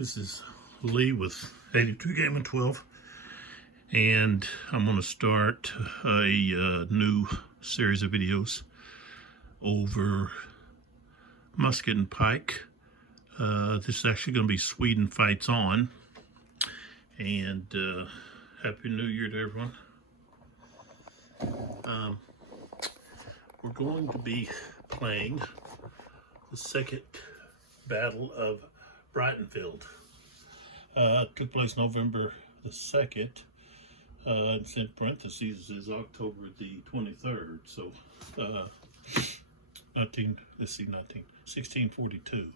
This is Lee with 82 Gaming 12, and I'm going to start a new series of videos over Musket and Pike. This is actually going to be Sweden Fights On, and Happy New Year to everyone. We're going to be playing the second battle of Breitenfeld. Took place November the 2nd. It's in parentheses is October the 23rd. So 1642.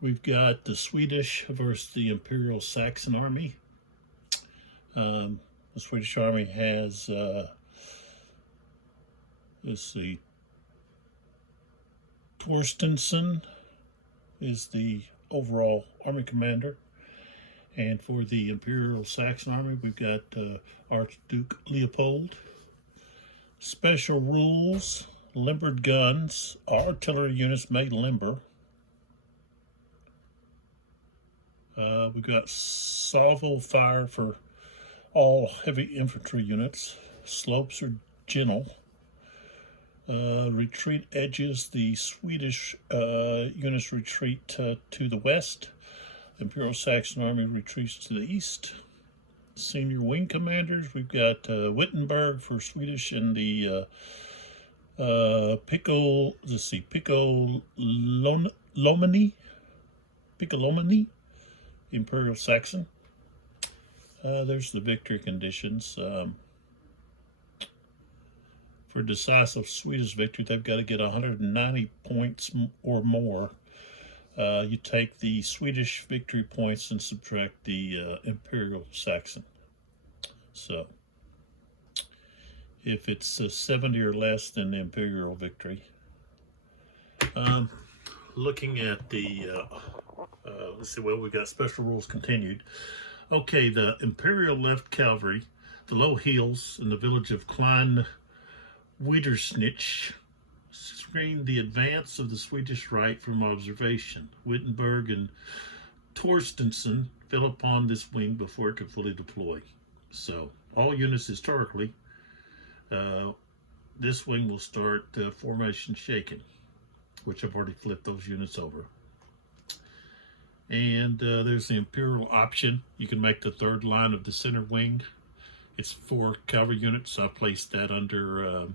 We've got the Swedish versus the Imperial Saxon Army. The Swedish Army has let's see, Torstensson is the overall army commander, and for the Imperial Saxon Army we've got Archduke Leopold. Special rules: limbered guns, artillery units made limber. We've got salvo fire for all heavy infantry units. Slopes are gentle. Retreat edges: the Swedish units retreat to the west. Imperial Saxon Army retreats to the east. Senior wing commanders: we've got Wittenberg for Swedish and the Piccolomini, Imperial Saxon. There's the victory conditions. For decisive Swedish victory, they've got to get 190 points or more. You take the Swedish victory points and subtract the Imperial Saxon. So, if it's 70 or less, then the Imperial victory. Looking at the, let's see, well, we've got special rules continued. Okay, the Imperial left cavalry, the low hills in the village of Klein Widersnitch screened the advance of the Swedish right from observation. Wittenberg and Torstensson fell upon this wing before it could fully deploy. So, all units historically, this wing will start formation shaking, which I've already flipped those units over. And there's the Imperial option. You can make the third line of the center wing. It's 4 cavalry units, so I placed that under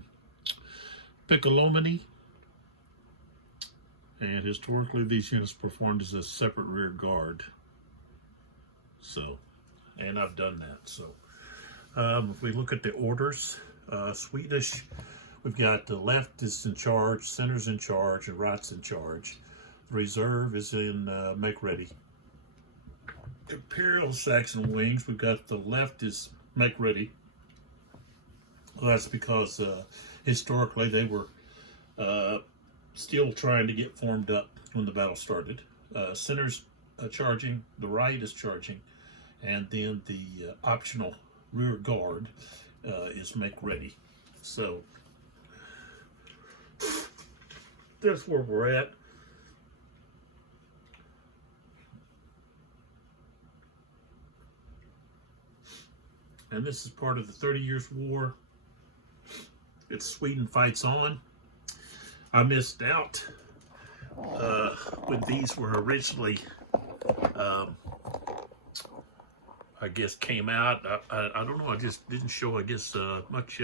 Piccolomini. And historically, these units performed as a separate rear guard. So, and I've done that. So, if we look at the orders, Swedish, we've got the left is in charge, center's in charge, and right's in charge. The reserve is in make ready. Imperial Saxon wings, we've got the left is make ready. Well, that's because historically they were still trying to get formed up when the battle started. Center's charging, the right is charging, and then the optional rear guard is make ready. So that's where we're at. And this is part of the 30 Years' War. It's Sweden Fights On. I missed out when these were originally, I guess, came out. I don't know, I just didn't show, I guess, much,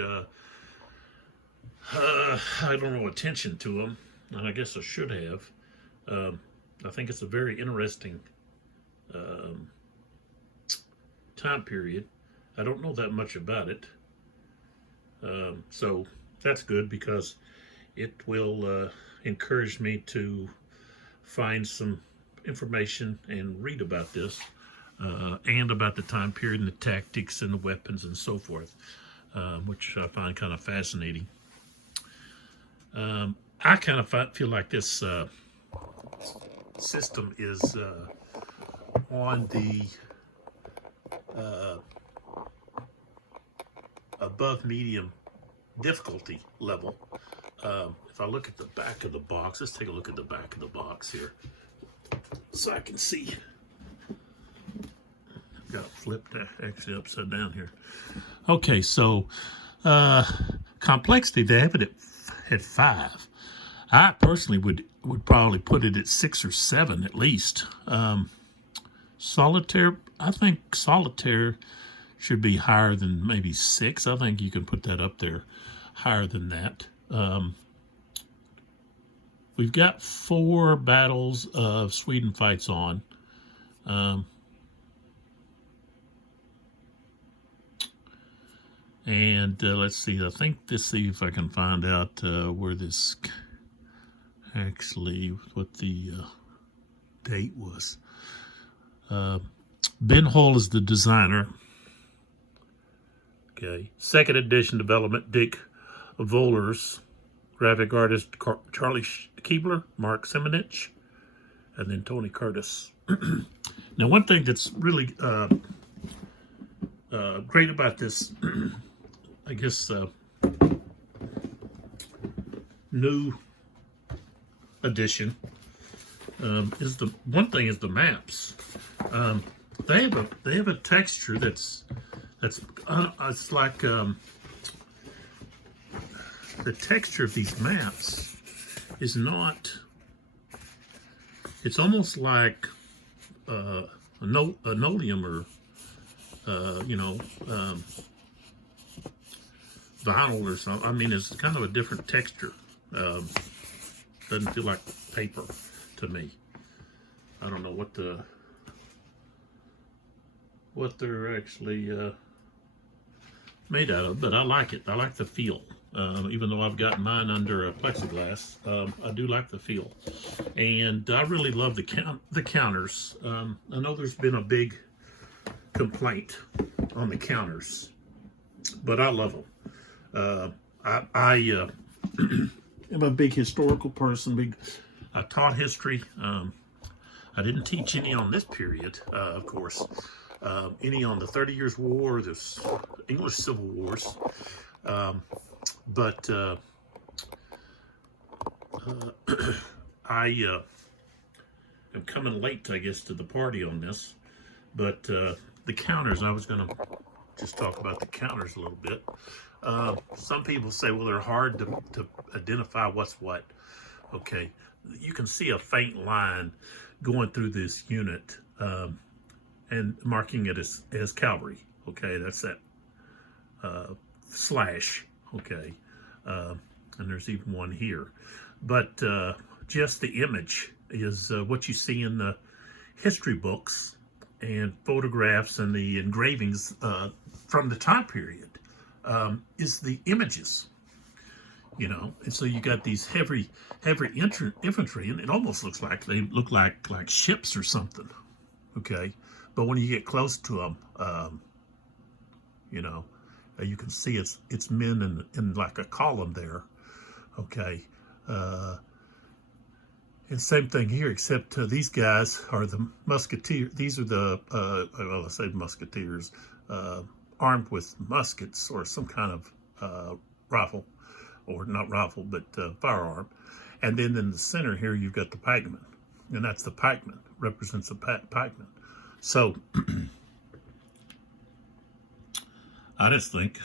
I don't know, attention to them. And I guess I should have. I think it's a very interesting time period. I don't know that much about it. So that's good because it will encourage me to find some information and read about this and about the time period and the tactics and the weapons and so forth, which I find kind of fascinating. I kind of feel like this system is on the above medium difficulty level. If I look at the back of the box, let's take a look at the back of the box here. so I can see. I've got it flipped actually upside down here. Okay, so complexity, they have it at 5. I personally would probably put it at 6 or 7 at least. Solitaire, I think solitaire should be higher than maybe 6. I think you can put that up there higher than that. We've got 4 battles of Sweden fights on. And let's see, I think see if I can find out where this actually, what the date was. Ben Hull is the designer. Okay. 2nd edition development, Dick Vohlers. Graphic artist, Charlie Kibler, Mark Simonitich, and then Tony Curtis. Now, one thing that's really great about this, I guess, new edition is the maps. They have a texture that's it's like the texture of these maps is not. It's almost like linoleum or vinyl or something. I mean, it's kind of a different texture. Doesn't feel like paper to me. I don't know what they're actually made out of, but I like it. I like the feel. Even though I've got mine under a plexiglass, I do like the feel, and I really love the counters. I know there's been a big complaint on the counters, but I love them. I am a big historical person. I taught history. I didn't teach any on this period, of course. Any on the 30 Years' War, the English Civil Wars. But I am coming late, I guess, to the party on this. But the counters, I was going to just talk about the counters a little bit. Some people say, well, they're hard to identify what's what. Okay, you can see a faint line going through this unit and marking it as cavalry. Okay, that's that slash. Okay, and there's even one here. But just the image is what you see in the history books and photographs and the engravings from the time period is the images, and so you got these heavy infantry, and it almost looks like they look like ships or something. Okay, but when you get close to them, you can see it's men in like a column there. Okay, and same thing here, except these guys are the musketeers. These are the I say musketeers, armed with muskets or some kind of rifle, or not rifle, but firearm. And then in the center here, you've got the pikeman, and that's the pikeman, represents the pikeman. So I just think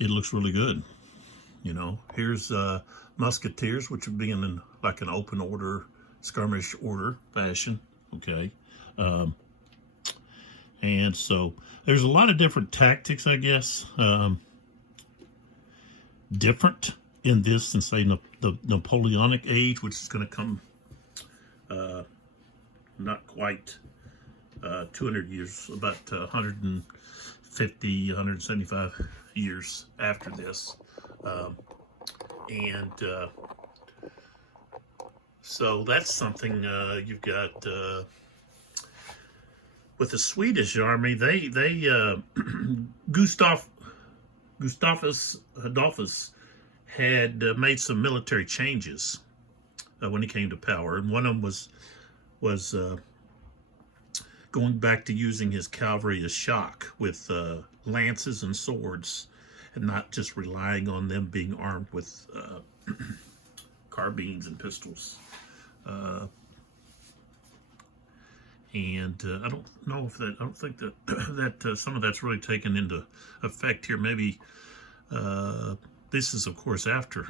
it looks really good. Here's musketeers, which would be in like an open order, skirmish order fashion. Okay. And so there's a lot of different tactics, I guess, different in this than, say, the Napoleonic age, which is going to come not quite 200 years, about 150, 175 years after this. So that's something you've got with the Swedish army. They Gustavus Adolphus had made some military changes when he came to power, and one of them was going back to using his cavalry as shock with lances and swords, and not just relying on them being armed with carbines and pistols. And I don't know if that, I don't think that that some of that's really taken into effect here. Maybe this is, of course, after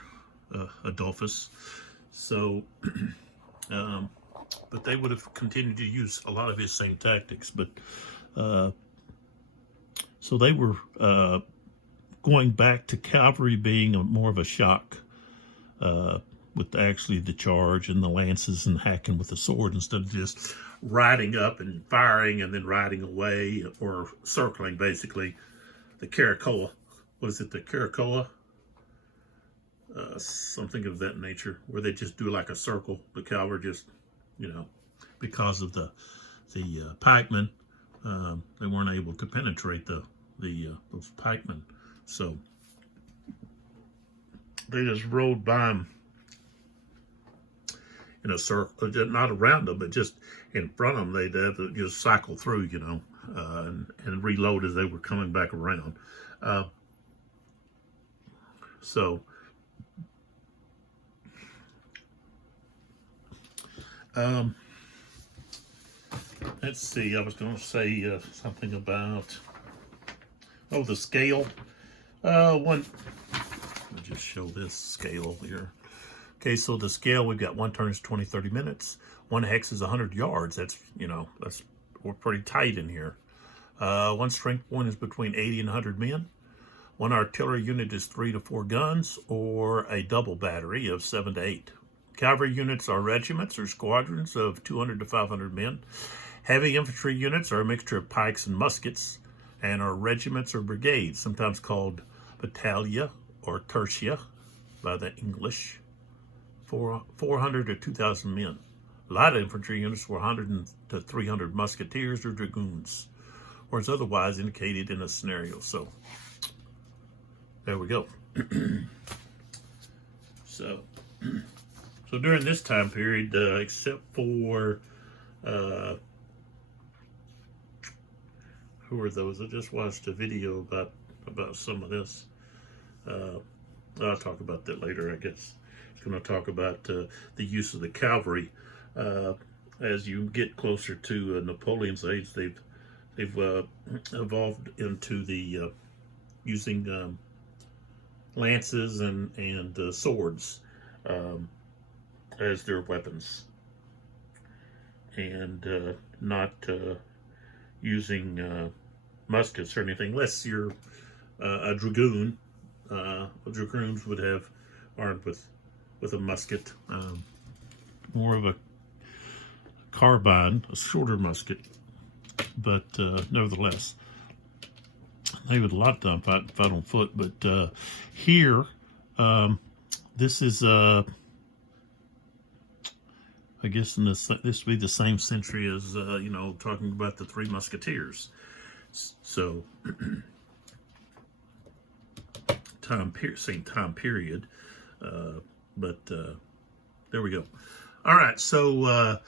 Adolphus. So, but they would have continued to use a lot of his same tactics. But so they were going back to cavalry being more of a shock, with actually the charge and the lances and hacking with the sword instead of just riding up and firing and then riding away or circling, basically. The caracola. What is it? The caracola? Something of that nature, where they just do like a circle. The cavalry just, because of the pikemen, they weren't able to penetrate those pikemen. So they just rode by them in a circle, not around them, but just in front of them. They'd have to just cycle through, and reload as they were coming back around. So let's see, I was going to say something about, the scale. Let me just show this scale here. Okay, so the scale, we've got 1 turn is 20, 30 minutes. 1 hex is 100 yards. That's, we're pretty tight in here. 1 strength point is between 80 and 100 men. 1 artillery unit is 3 to 4 guns, or a double battery of 7 to 8. Cavalry units are regiments or squadrons of 200 to 500 men. Heavy infantry units are a mixture of pikes and muskets, and are regiments or brigades, sometimes called battalia or tertia by the English. 400 to 2,000 men. Light infantry units were 100 to 300 musketeers or dragoons, or as otherwise indicated in a scenario. So there we go. So during this time period, except for who are those? I just watched a video about some of this. I'll talk about that later, I guess. It's going to talk about the use of the cavalry. As you get closer to Napoleon's age, they've evolved into the using lances and swords as their weapons, and not using muskets or anything, unless you're a dragoon. Dragoons would have armed with a musket, more of a carbine, a shorter musket, but nevertheless, they would a lot of time fight on foot. But here, this is I guess this would be the same century as talking about the Three Musketeers. So same time period, but there we go. All right, so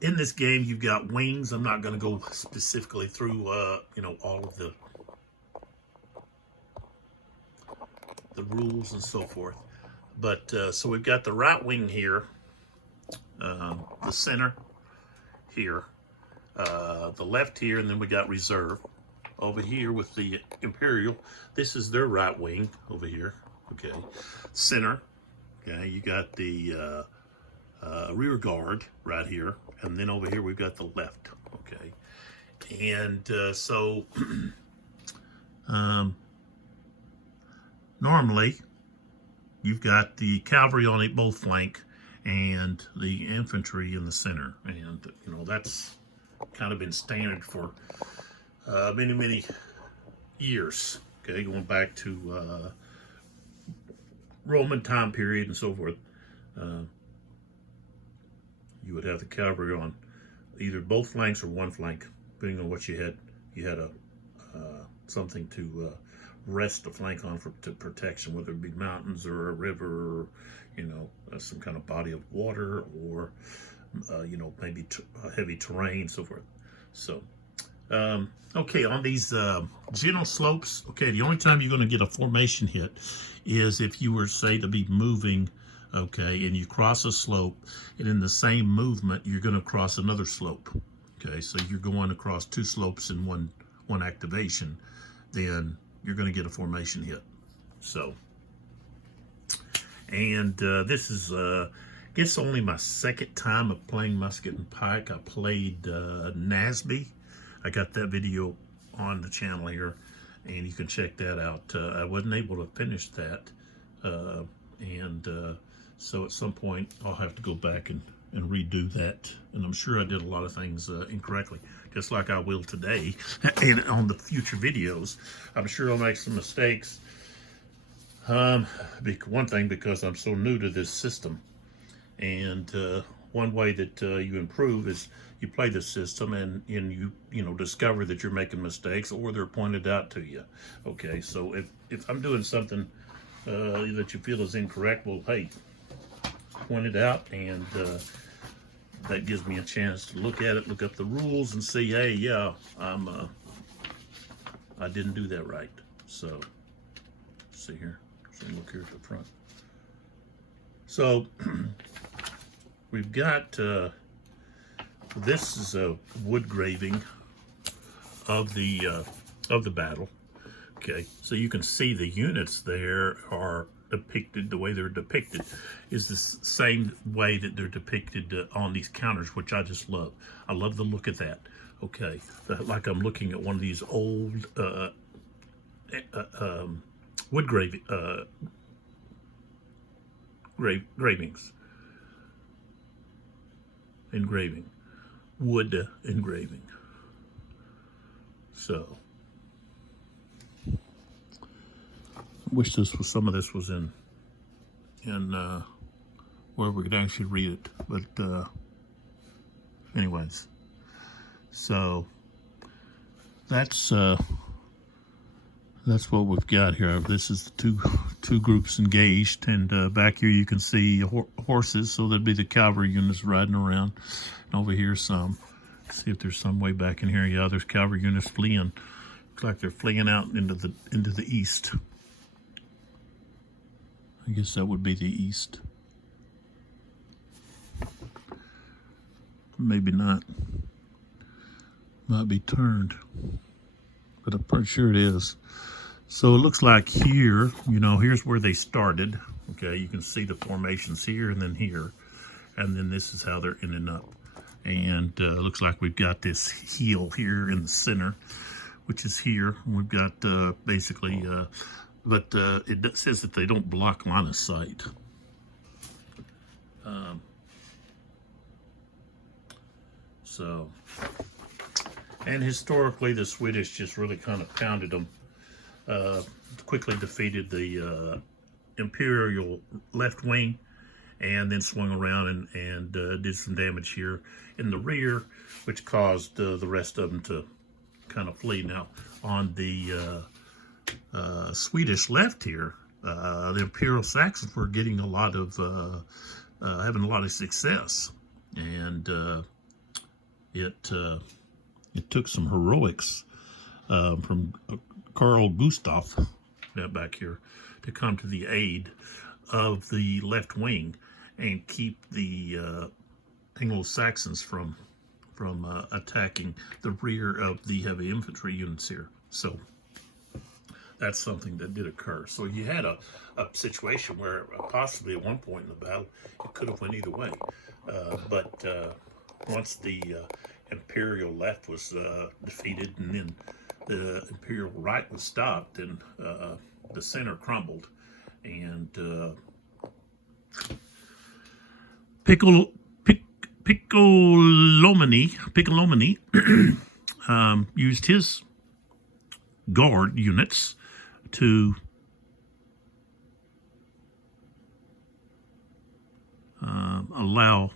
in this game you've got wings. I'm not going to go specifically through all of the rules and so forth, but so we've got the right wing here, the center here, the left here, and then we got reserve over here with the Imperial. This is their right wing over here. Okay, center. Okay, you got the rear guard right here, and then over here we've got the left. Okay, and so normally you've got the cavalry on both flank and the infantry in the center, and that's kind of been standard for many years. Okay, going back to Roman time period and so forth. You would have the cavalry on either both flanks or one flank, depending on what you had. You had a something to rest the flank on for protection, whether it be mountains or a river, or some kind of body of water, or maybe heavy terrain, so forth. So okay, on these gentle slopes, okay, the only time you're going to get a formation hit is if you were, say, to be moving, okay, and you cross a slope, and in the same movement you're going to cross another slope. okay, so you're going across 2 slopes in one activation, then you're going to get a formation hit. So, and this is, I guess, only my second time of playing Musket and Pike. I played NASB. I got that video on the channel here, and you can check that out. I wasn't able to finish that, so at some point I'll have to go back and redo that. And I'm sure I did a lot of things incorrectly, just like I will today and on the future videos. I'm sure I'll make some mistakes. One thing, because I'm so new to this system, and one way that you improve is you play the system and you discover that you're making mistakes, or they're pointed out to you. Okay, so if I'm doing something that you feel is incorrect, well, hey, point it out, and that gives me a chance to look at it, look up the rules, and see, hey, yeah, I didn't do that right. So, see here. So look here at the front. So we've got this is a wood graving of the battle. Okay, so you can see the units there are depicted. The way they're depicted is the same way that they're depicted on these counters, which I just love. I love the look of that. Okay, like I'm looking at one of these old wood wood engraving. So I wish some of this was in where we could actually read it, but anyways, so that's what we've got here. This is the two groups engaged, and back here you can see horses, so there'd be the cavalry units riding around. And over here some. See if there's some way back in here. Yeah, there's cavalry units fleeing. Looks like they're fleeing out into the east. I guess that would be the east. Maybe not. Might be turned, but I'm pretty sure it is. So it looks like here, here's where they started. Okay, you can see the formations here and then here, and then this is how they're ending up. And it looks like we've got this heel here in the center, which is here. We've got basically, but it says that they don't block line of sight. And historically, the Swedish just really kind of pounded them. Quickly defeated the Imperial left wing, and then swung around and did some damage here in the rear, which caused the rest of them to kind of flee. Now, on the Swedish left here, the Imperial Saxons were getting a lot of, having a lot of success, and it took some heroics from Carl Gustaf, back here, to come to the aid of the left wing and keep the Anglo-Saxons from attacking the rear of the heavy infantry units here. So that's something that did occur. So you had a situation where possibly at one point in the battle it could have went either way, but once the Imperial left was defeated, and then the Imperial right was stopped, and the center crumbled, and Piccolomini used his guard units to allow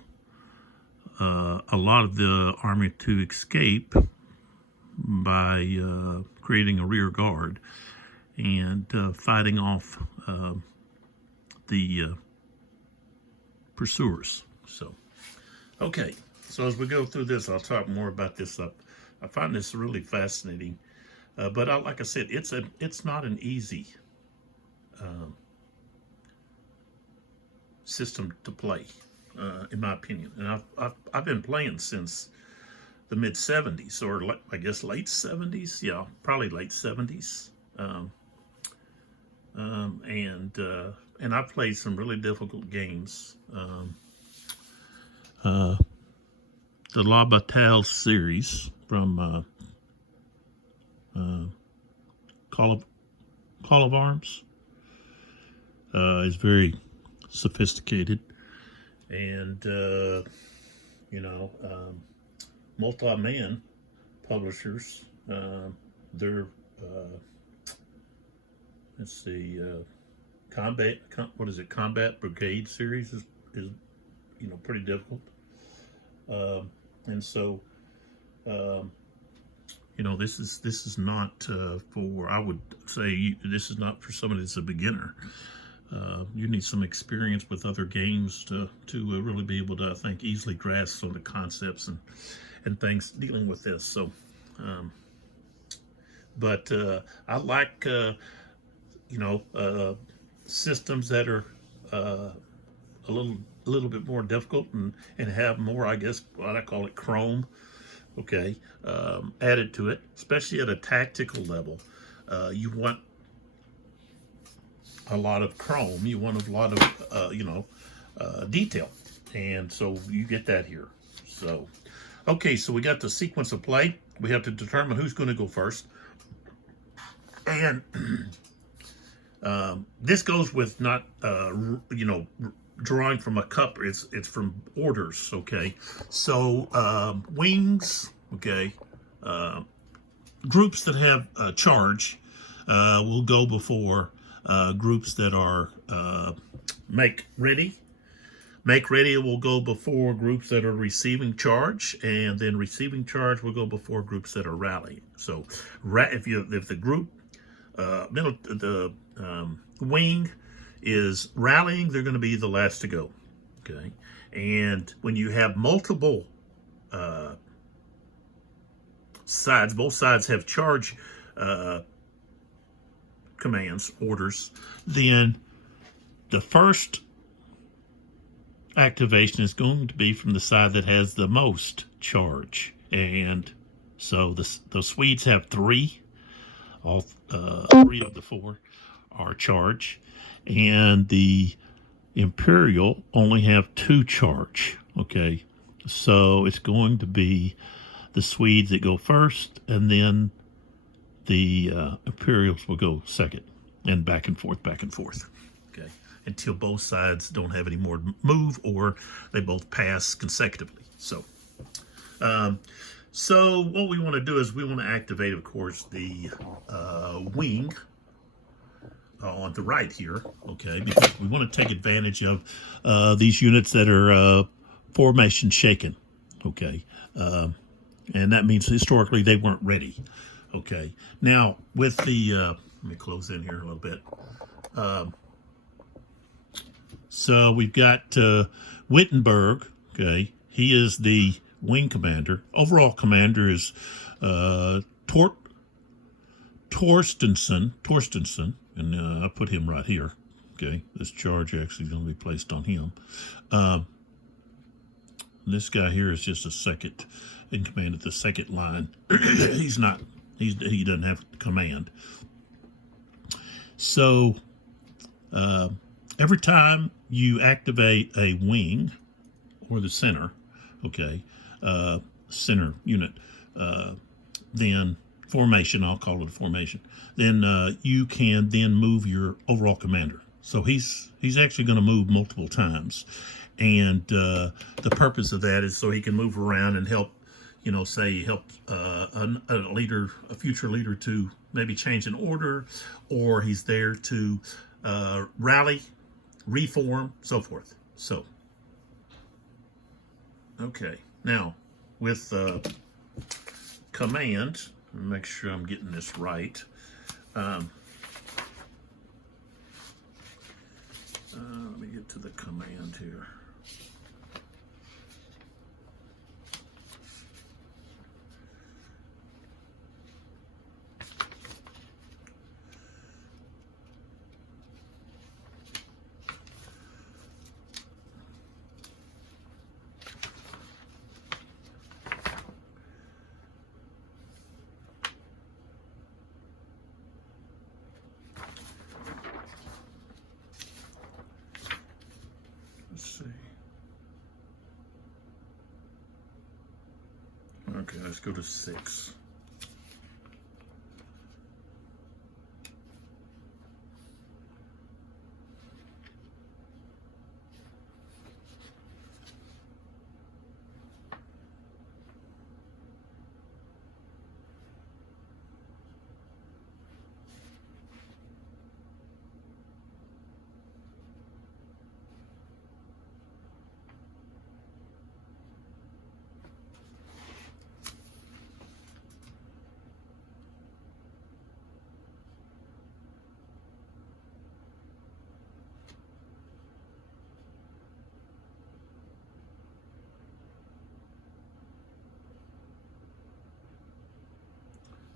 a lot of the army to escape by creating a rear guard and fighting off the pursuers. So, okay, so as we go through this, I'll talk more about this. I find this really fascinating, but like I said, it's not an easy system to play, in my opinion. And I've been playing since the mid 70s, or I guess late 70s. Yeah, probably late 70s. And I played some really difficult games. The La Battelle series from Call of Arms is very sophisticated, and multi-man publishers. They're let's see, Combat Brigade series is pretty difficult, and so this is not for, I would say, this is not for somebody that's a beginner. You need some experience with other games to really be able to, I think, easily grasp some of the concepts and things dealing with this. So, but I like systems that are a little bit more difficult and have more, I guess, what I call it chrome, okay, added to it, especially at a tactical level. You want a lot of chrome. You want a lot of detail, and so you get that here. So, okay, so we got the sequence of play. We have to determine who's going to go first, and this goes with not drawing from a cup. It's from orders. Okay, so wings. Okay, groups that have charge will go before groups that are make ready. Make ready will go before groups that are receiving charge, and then receiving charge will go before groups that are rallying. So, if the group the wing is rallying, they're going to be the last to go. Okay, and when you have multiple sides, both sides have charge commands, orders, then the first activation is going to be from the side that has the most charge. And so the Swedes have three. All three of the four are charge, and the Imperial only have two charge. Okay, so it's going to be the Swedes that go first, and then the Imperials will go second, and back and forth, okay, until both sides don't have any more move, or they both pass consecutively. So, so what we want to do is we want to activate, of course, the wing on the right here, okay, because we want to take advantage of these units that are formation shaken, okay, and that means historically they weren't ready. Okay, now with the, let me close in here a little bit. So we've got Wittenberg, okay, he is the wing commander. Overall commander is Torstenson, and I put him right here, okay. This charge actually is going to be placed on him. This guy here is just a second in command at the second line. He doesn't have command. So every time you activate a wing or the center, okay, center unit, then formation, I'll call it a formation, then you can then move your overall commander. So he's actually going to move multiple times, and the purpose of that is so he can move around and help, say help a future leader to maybe change an order, or he's there to rally, reform, so forth. So, okay, now with command, make sure I'm getting this right. Let me get to the command here. Okay, let's go to 6.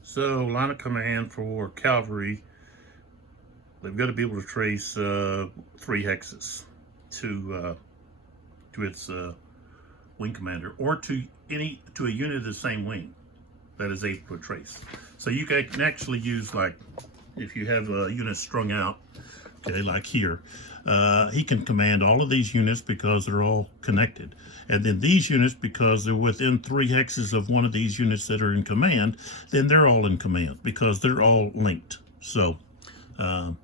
So, line of command for cavalry, they've got to be able to trace 3 hexes to its wing commander, or to a unit of the same wing that is able to trace. So you can actually use, like, if you have a unit strung out, okay, like here, he can command all of these units because they're all connected. And then these units, because they're within 3 hexes of one of these units that are in command, then they're all in command because they're all linked. So, and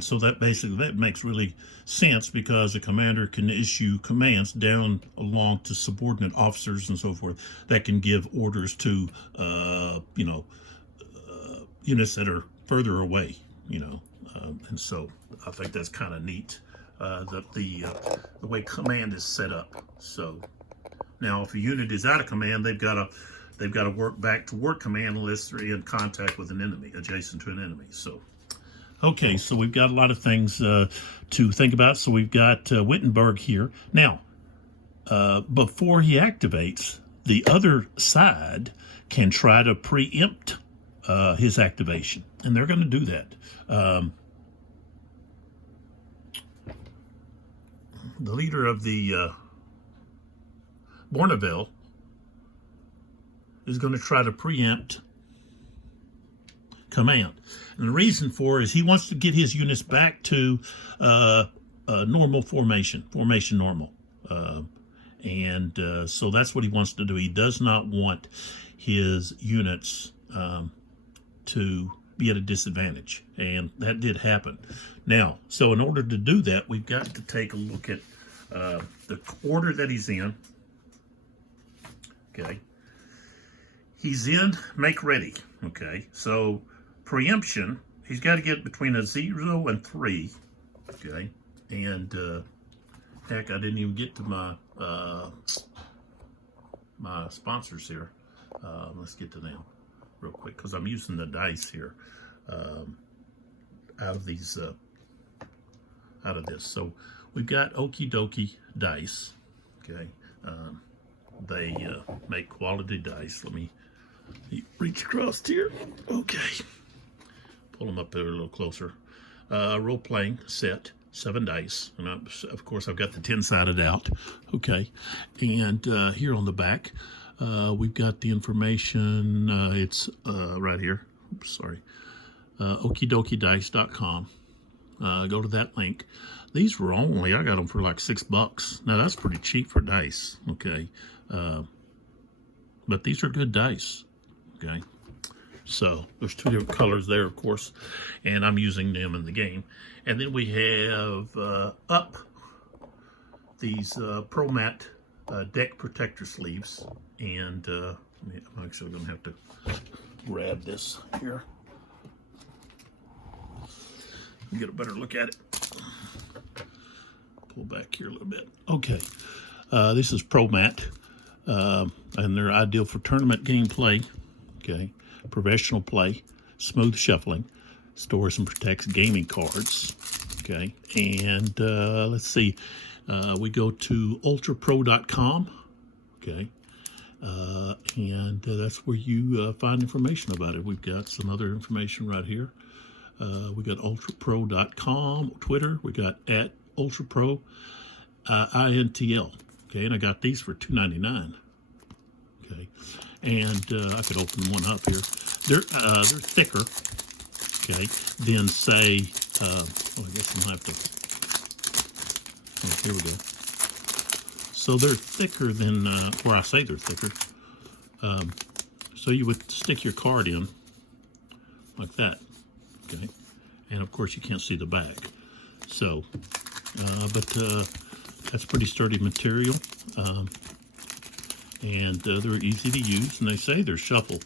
so that makes really sense, because the commander can issue commands down along to subordinate officers and so forth that can give orders to, units that are further away, and so I think that's kind of neat, the way command is set up. So now, if a unit is out of command, they've got to work back to work command unless they're in contact with an enemy, adjacent to an enemy. So, okay, so we've got a lot of things to think about. So we've got Wittenberg here. Now, before he activates, the other side can try to preempt his activation, and they're going to do that. The leader of the Borneville is going to try to preempt command. And the reason for it is he wants to get his units back to normal formation normal. So that's what he wants to do. He does not want his units to be at a disadvantage, and that did happen. Now, so in order to do that, we've got to take a look at the order that he's in. Okay, he's in make ready. Okay, so preemption, he's got to get between a 0 and 3. Okay, and heck, I didn't even get to my my sponsors here. Let's get to them real quick, because I'm using the dice here out of these out of this. So we've got Okie Dokie dice. Okay, they make quality dice. Let me reach across here. Okay, pull them up there a little closer. Role playing set, 7 dice, and of course I've got the 10-sided out. Okay, and here on the back we've got the information. It's right here. Oops, sorry. okidokiddice.com. Go to that link. These were only, I got them for like $6. Now that's pretty cheap for dice. Okay, but these are good dice. Okay, so there's 2 different colors there, of course, and I'm using them in the game. And then we have up these Pro Mat deck protector sleeves, and I'm actually going to have to grab this here. Get a better look at it. Pull back here a little bit. Okay, this is Pro Mat, and they're ideal for tournament gameplay. Okay, professional play, smooth shuffling, stores and protects gaming cards. Okay, and let's see, we go to ultrapro.com. Okay, and that's where you find information about it. We've got some other information right here. We got ultrapro.com, Twitter. We got at ultrapro INTL. Okay, and I got these for $2.99. Okay, and I could open one up here. They're thicker. Okay, than say, I guess I'm gonna have to. Oh, here we go. So they're thicker than, or I say they're thicker. So you would stick your card in like that, okay? And of course you can't see the back. So, but that's pretty sturdy material, and they're easy to use, and they say they're shuffle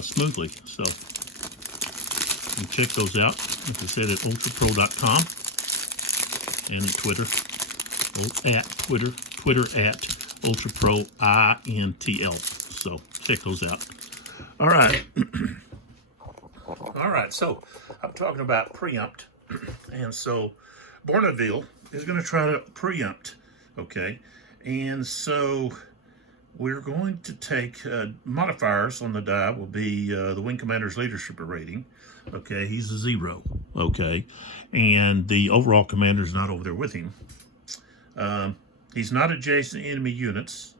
smoothly. So you can check those out, like I said, at ultrapro.com and at Twitter at ultraprointl. So check those out. All right. All right, so I'm talking about preempt, and so Bournonville is going to try to preempt, okay? And so we're going to take modifiers on the die will be the wing commander's leadership rating, okay? He's a 0, okay? And the overall commander is not over there with him. He's not adjacent to enemy units,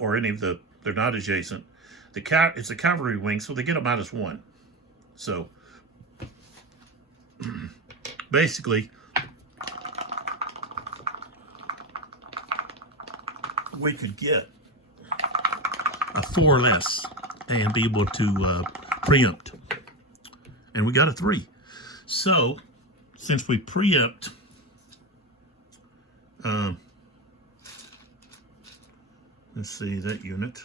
or any of the, they're not adjacent. It's a cavalry wing, so they get a -1. So basically, we could get a 4 or less and be able to preempt. And we got a 3. So since we preempt, let's see that unit,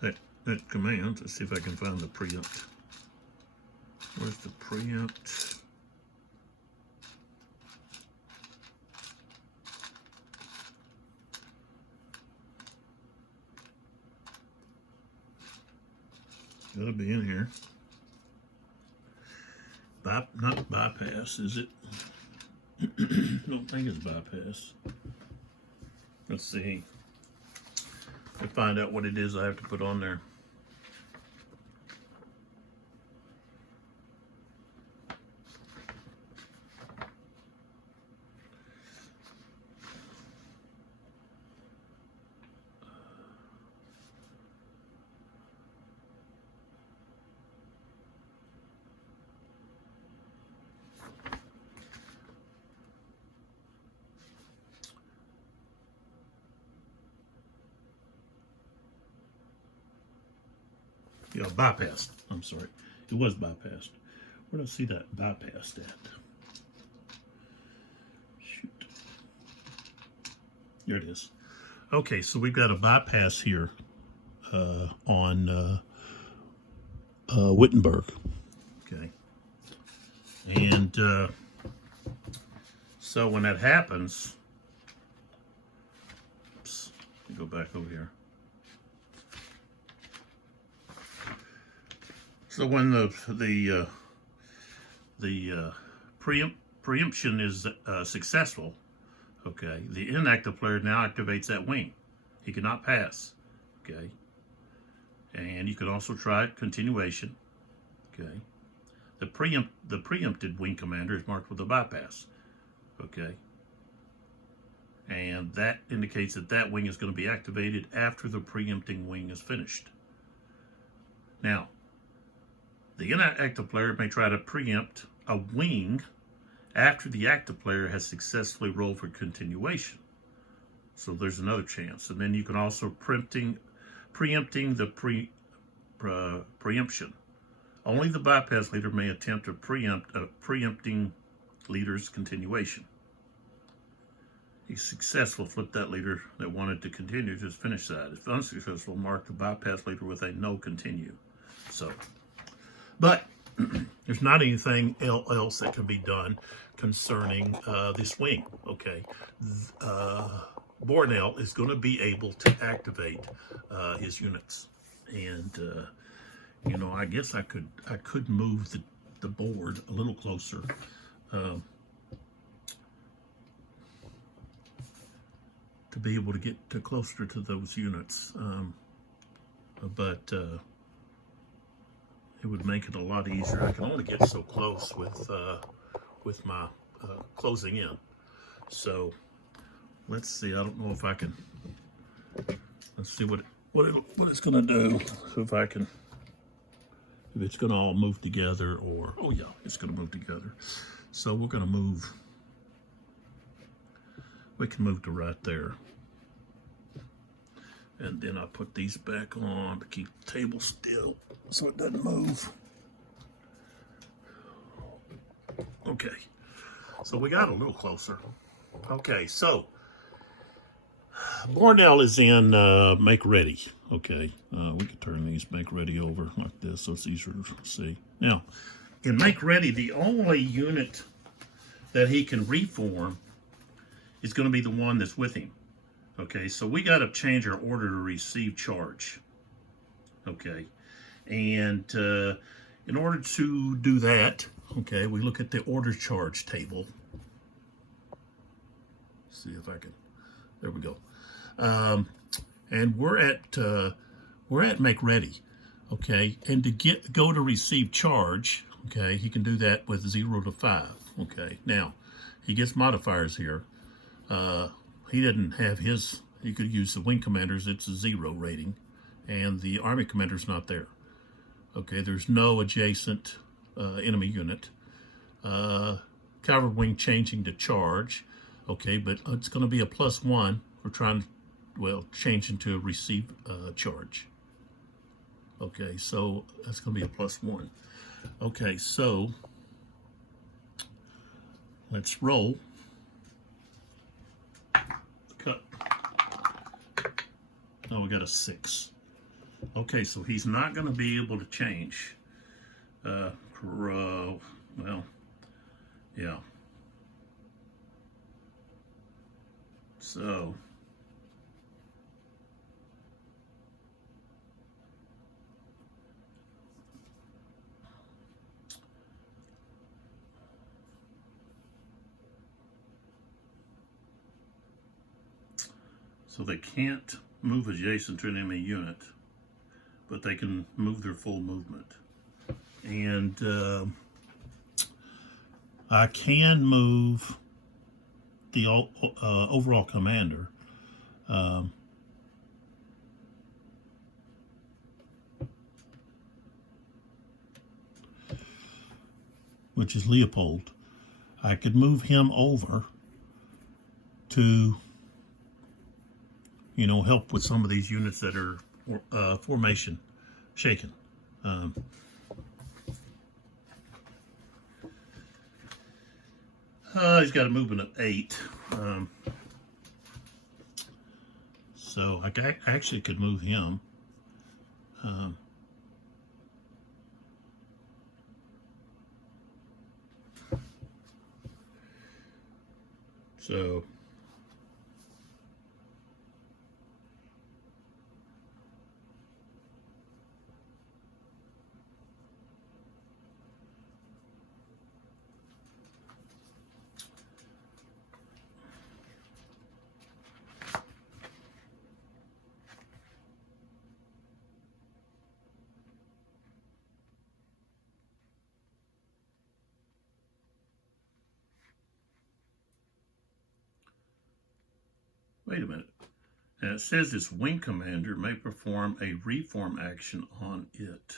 that command. Let's see if I can find the preempt. Where's the preempt? Gotta be in here. Not bypass, is it? Don't think it's bypass. Let's see. To find out what it is I have to put on there. Yeah, bypassed. I'm sorry. It was bypassed. Where do I see that bypassed at? Shoot. Here it is. Okay, so we've got a bypass here on Wittenberg. Okay. And so when that happens, oops, let me go back over here. So when the preemption is successful, okay, the inactive player now activates that wing. He cannot pass, okay. And you can also try continuation, okay. The preempted wing commander is marked with a bypass, okay. And that indicates that that wing is going to be activated after the preempting wing is finished. Now, the inactive player may try to preempt a wing after the active player has successfully rolled for continuation. So there's another chance. And then you can also preempting the preemption. Only the bypass leader may attempt to preempt a preempting leader's continuation. He's successful, flip that leader that wanted to continue to his finish side. If unsuccessful, mark the bypass leader with a no continue. So, but there's not anything else that can be done concerning this wing, okay? Bornell is going to be able to activate his units. And, you know, I guess I could move the board a little closer. To be able to get closer to those units. But it would make it a lot easier. I can only get so close with my closing in. So let's see. I don't know if I can. Let's see what it's going to do. So if it's going to all move together, or oh yeah, it's going to move together. So we're going to move. We can move to right there. And then I put these back on to keep the table still so it doesn't move. Okay, so we got a little closer. Okay, so Bornell is in make ready. Okay, we could turn these make ready over like this so it's easier to see. Now, in make ready, the only unit that he can reform is going to be the one that's with him. Okay, so we got to change our order to receive charge. Okay, and in order to do that, okay, we look at the order charge table. See if I can. There we go. And we're at make ready. Okay, and to go to receive charge. Okay, he can do that with 0 to 5. Okay, now he gets modifiers here. He didn't have his. He could use the wing commanders. It's a 0 rating, and the army commander's not there. Okay, there's no adjacent enemy unit. Cavalry wing changing to charge. Okay, but it's going to be a +1. We're trying to, well, change into a receive charge. Okay, so that's going to be a +1. Okay, so let's roll. Cut. Oh, we got a 6. Okay, so he's not going to be able to change. Well, yeah. So they can't move adjacent to an enemy unit, but they can move their full movement. And I can move the overall commander. Which is Leopold. I could move him over to, help with some of these units that are formation shaken. He's got a movement of 8. So I actually could move him. So wait a minute. And it says this wing commander may perform a reform action on it.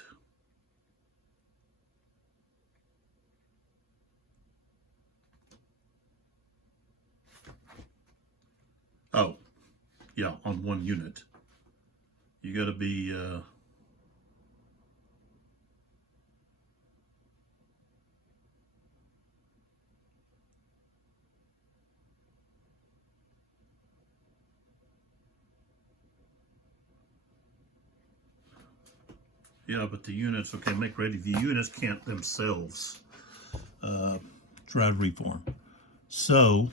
Oh, yeah, on one unit. You got to be yeah, but the units, okay, make ready. The units can't themselves try to reform. So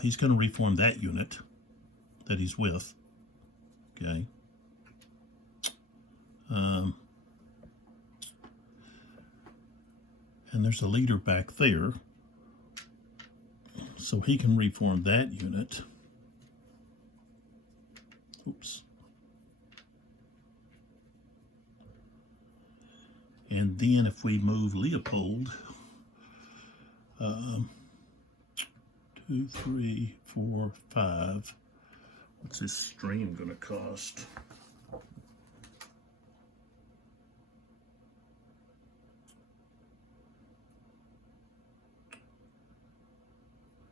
he's going to reform that unit that he's with. Okay. And there's a leader back there. So he can reform that unit. Oops. And then if we move Leopold, 2, 3, 4, 5, what's this stream going to cost?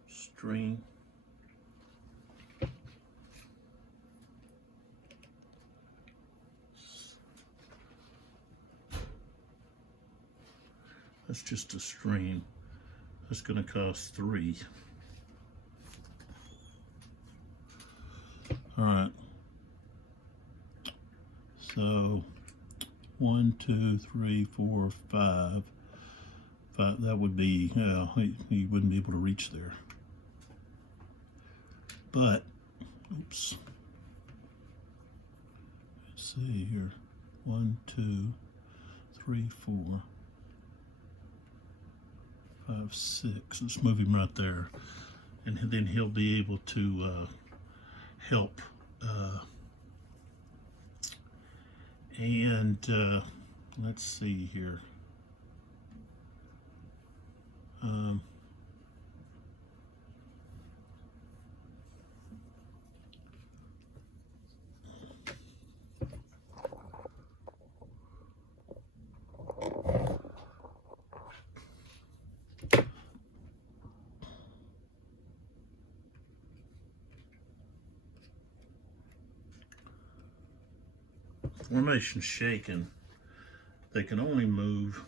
Stream. That's just a stream. That's going to cost 3. All right. So 1, 2, 3, 4, 5. That would be, he wouldn't be able to reach there. But, oops. Let's see here. 1, 2, 3, 4, 5, 6. Let's move him right there. And then he'll be able to help. Let's see here. Formation shaken, they can only move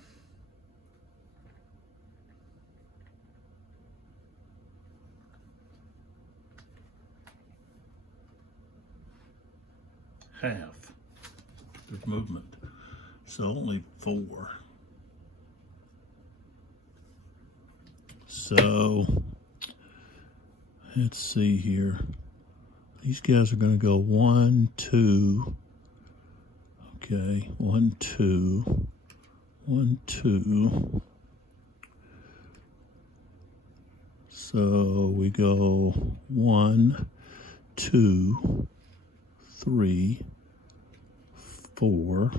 half their movement, so only 4. So let's see here. These guys are going to go 1, 2. Okay, 1, 2, 1, 2. So we go 1, 2, 3, 4.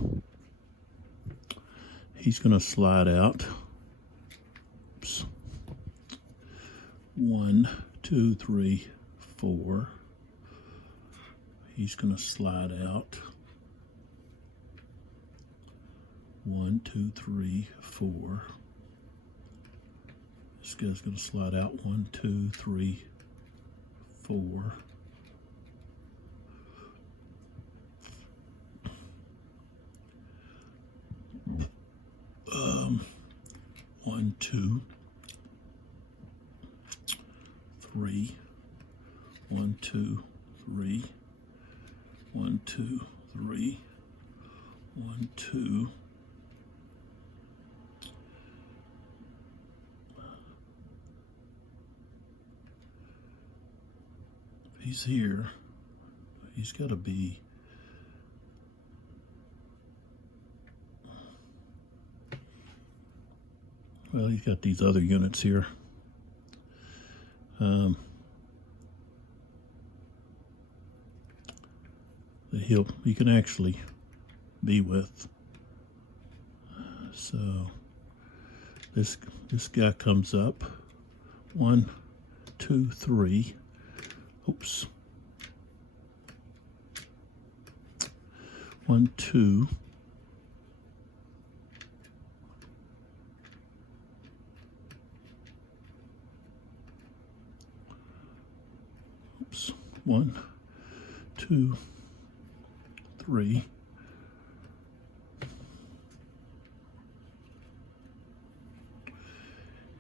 He's going to slide out. Oops. 1, 2, 3, 4. He's going to slide out. 1, 2, 3, 4. This guy's going to slide out. 1, 2, 3, 4. 1, 2, 3. 1, 2, 3. 1, 2, 3. 1, 2. He's here. He's got to be. Well, he's got these other units here. That he can actually be with. So this guy comes up. 1, 2, 3. Oops. 1, 2. Oops. 1, 2, 3.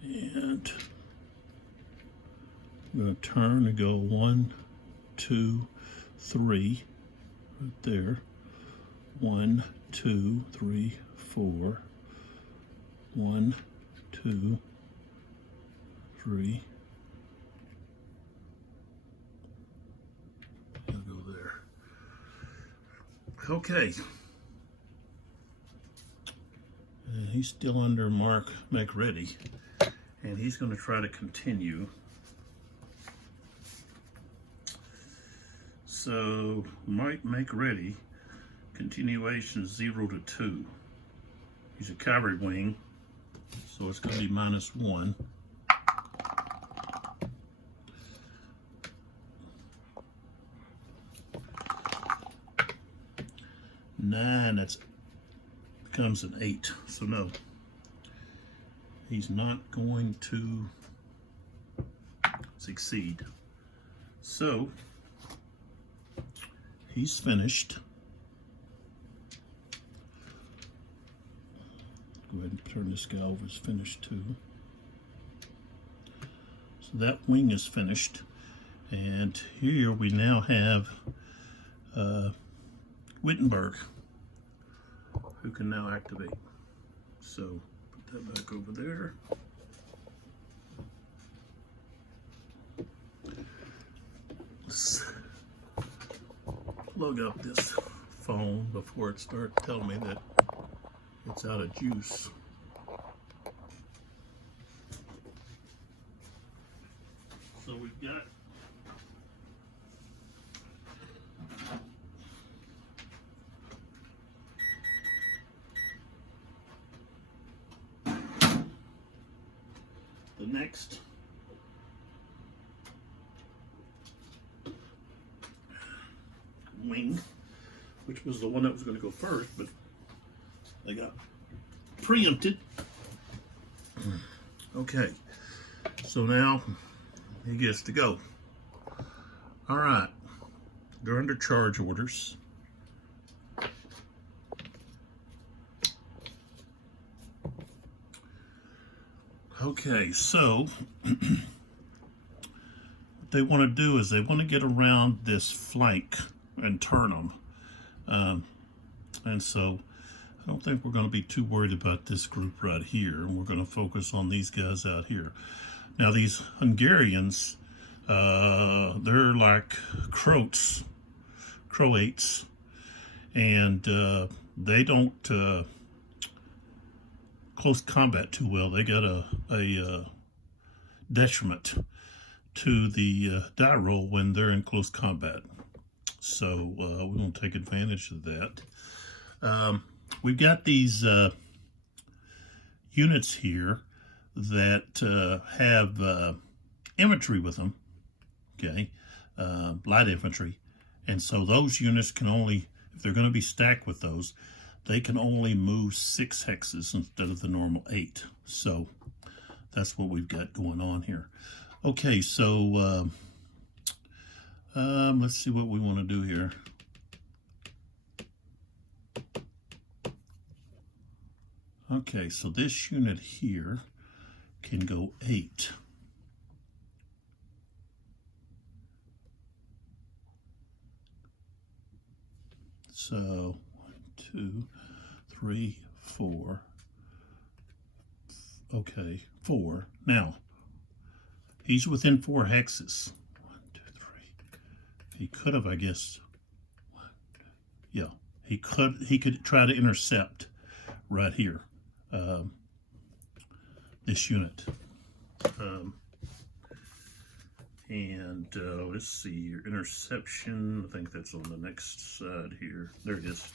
And I'm going to turn and go 1, 2, 3, right there. 1, 2, 3, 4. 1, 2, 3. I'll go there. Okay. He's still under Mark McReady, and he's going to try to continue. So Mike McReady, continuation 0 to 2. He's a cavalry wing, so it's going to be -1. Nine, that becomes an 8. So no, he's not going to succeed. So he's finished. Go go ahead and turn this guy over as finished too. So that wing is finished. And here we now have Wittenberg, who can now activate. So put that back over there. Let's plug up this phone before it starts telling me that it's out of juice. So we've got the next wing, which was the one that was going to go first, but they got preempted. Okay, so now he gets to go. All right, they're under charge orders. Okay, so what they want to do is they want to get around this flank and turn them. And so I don't think we're going to be too worried about this group right here. We're going to focus on these guys out here. Now these Hungarians, they're like Croats, and they don't close combat too well. They got a detriment to the die roll when they're in close combat. So we want to take advantage of that. We've got these units here that have infantry with them, okay, light infantry. And so those units can only, if they're going to be stacked with those, they can only move 6 hexes instead of the normal 8. So that's what we've got going on here. Okay, so let's see what we want to do here. Okay, so this unit here can go 8. So 1, 2, 3, 4. Okay, 4. Now, he's within 4 hexes. 1, 2, 3. He could have, I guess. 1, 2. Yeah, he could try to intercept right here. This unit. Let's see, your interception, I think that's on the next side here. There it is.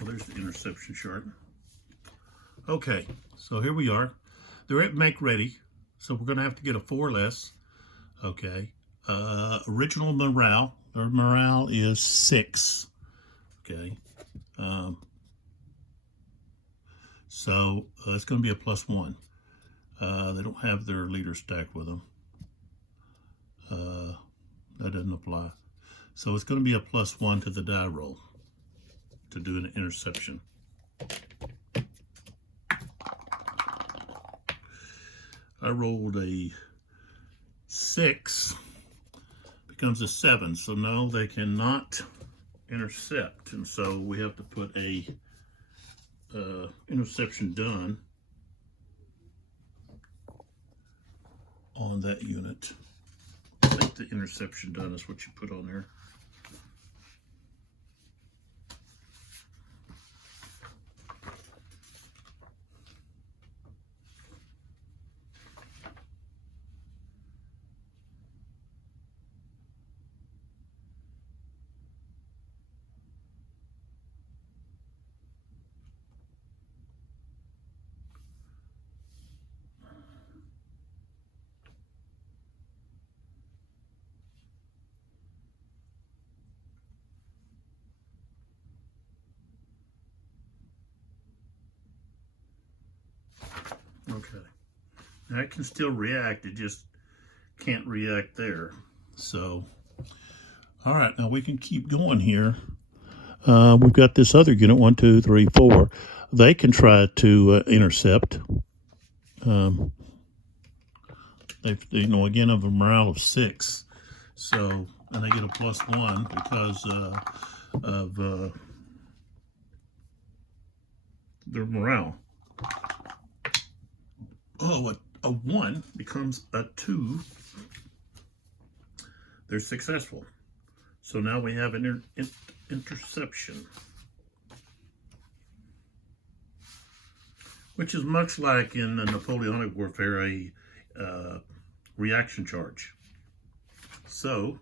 Well, there's the interception chart. Okay, so here we are. They're at make ready, so we're going to have to get a 4 less. Okay, original morale. Their morale is 6. Okay, so it's going to be a +1. They don't have their leader stacked with them. That doesn't apply. So it's going to be a +1 to the die roll to do an interception. I rolled a 6, becomes a 7, so now they cannot intercept, and so we have to put a interception done on that unit. I think the interception done is what you put on there. Okay. Now it can still react, it just can't react there. So, all right, now we can keep going here. We've got this other unit, 1, 2, 3, 4. They can try to intercept. Again, of a morale of 6. So, and they get a +1 because of their morale. Oh, a 1 becomes a 2. They're successful. So now we have an interception, which is much like in the Napoleonic warfare, a reaction charge. So,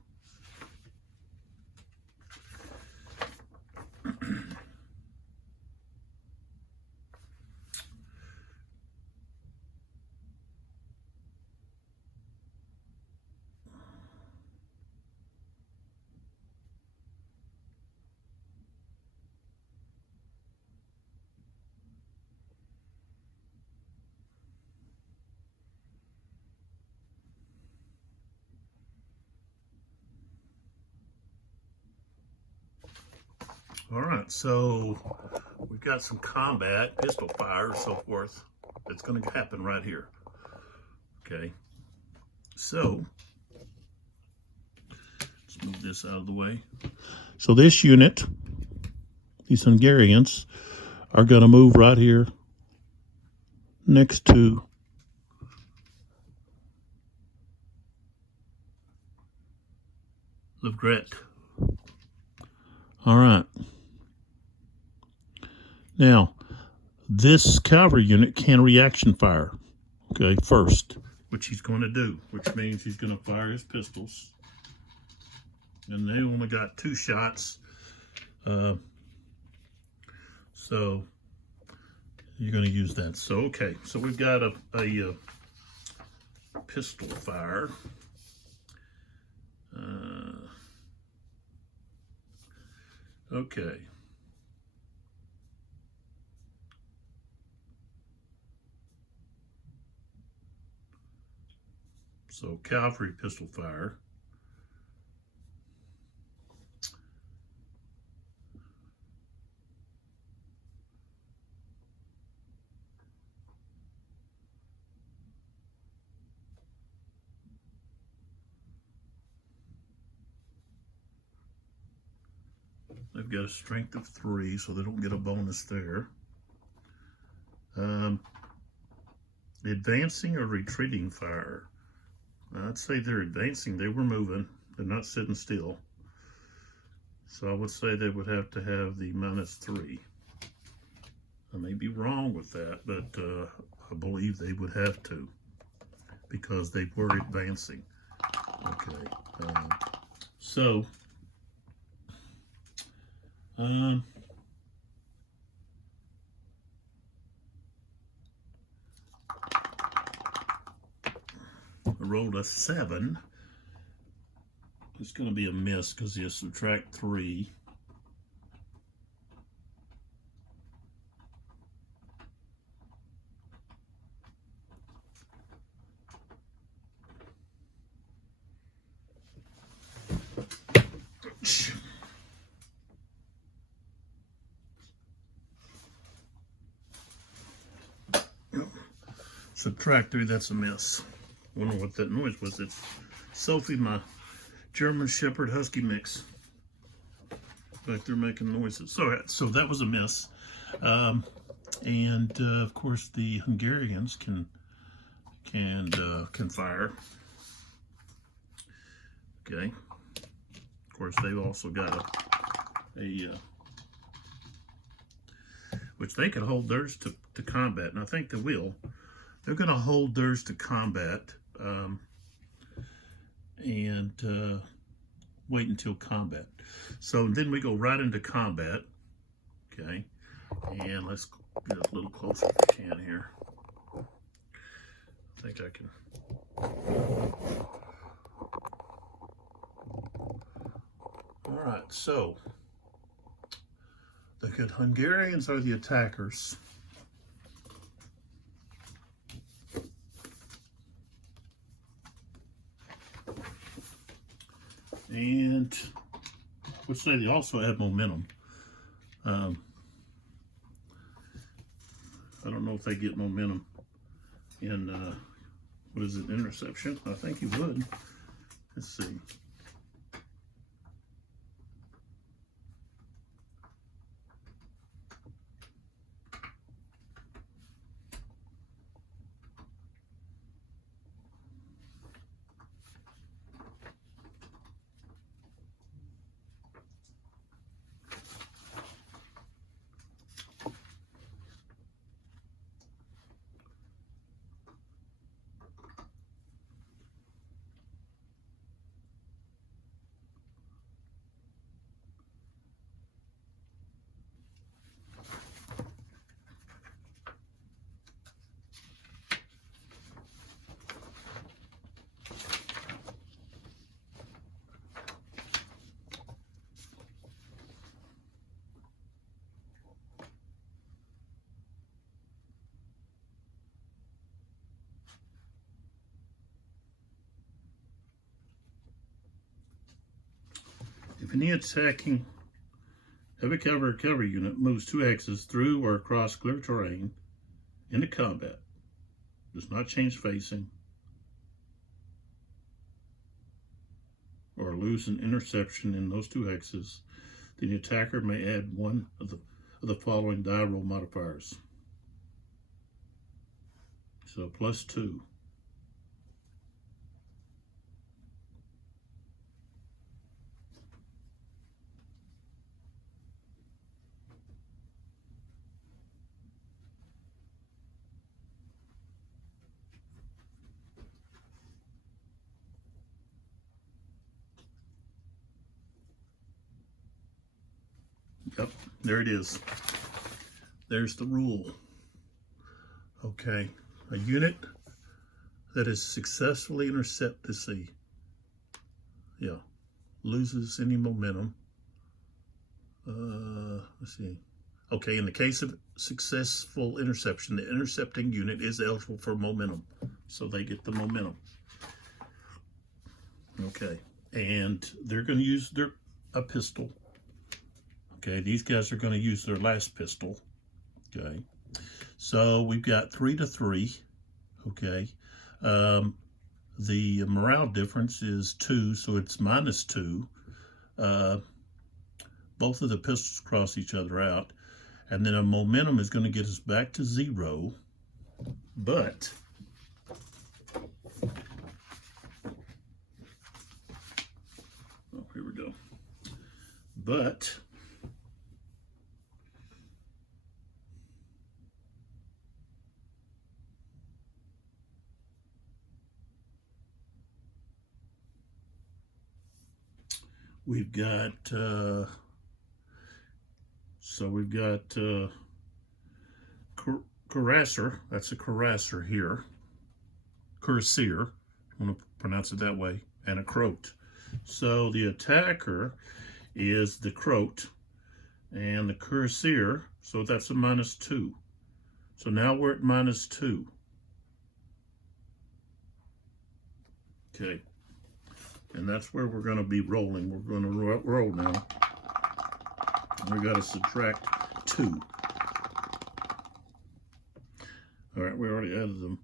all right, so we've got some combat, pistol fire, so forth. That's going to happen right here. Okay, so let's move this out of the way. So this unit, these Hungarians, are going to move right here next to Livgret. All right. Now, this cavalry unit can reaction fire, okay, first, which he's going to do, which means he's going to fire his pistols. And they only got 2 shots. So you're going to use that. So, okay, so we've got a pistol fire. Okay. So cavalry pistol fire. They've got a strength of 3, so they don't get a bonus there. Advancing or retreating fire. I'd say they're advancing. They were moving. They're not sitting still. So I would say they would have to have the -3. I may be wrong with that, but I believe they would have to because they were advancing. Okay. So I rolled a 7. It's going to be a miss because you subtract 3. Subtract 3, that's a miss. I wonder what that noise was. It's Sophie, my German Shepherd Husky mix. Back there making noises. So that was a miss. And of course the Hungarians can fire. Okay. Of course they've also got a which they can hold theirs to combat, and I think they will. They're going to hold theirs to combat and wait until combat. So then we go right into combat. Okay, and let's get a little closer if we can here. I think I can. All right, so the Hungarians are the attackers. And would say they also have momentum. I don't know if they get momentum in, what is it, interception? I think you would. Let's see. If any attacking heavy cavalry unit moves 2 hexes through or across clear terrain into combat, does not change facing, or lose an interception in those 2 hexes, then the attacker may add one of the following die roll modifiers. So +2. Yep, there it is. There's the rule. Okay, a unit that is successfully intercepted, loses any momentum. Let's see. Okay, in the case of successful interception, the intercepting unit is eligible for momentum, so they get the momentum. Okay, and they're going to use a pistol. Okay, these guys are going to use their last pistol. Okay, so we've got 3 to 3. Okay, the morale difference is 2, so it's -2. Both of the pistols cross each other out, and then a momentum is going to get us back to 0. But here we go. But we've got cuirassier. That's a cuirassier here. Cuirassier, I want to pronounce it that way, and a croat. So the attacker is the croat and the cuirassier, so that's a -2. So now we're at -2. Okay, and that's where we're going to be rolling. We're going to roll now. We got to subtract 2. All right, we already added them.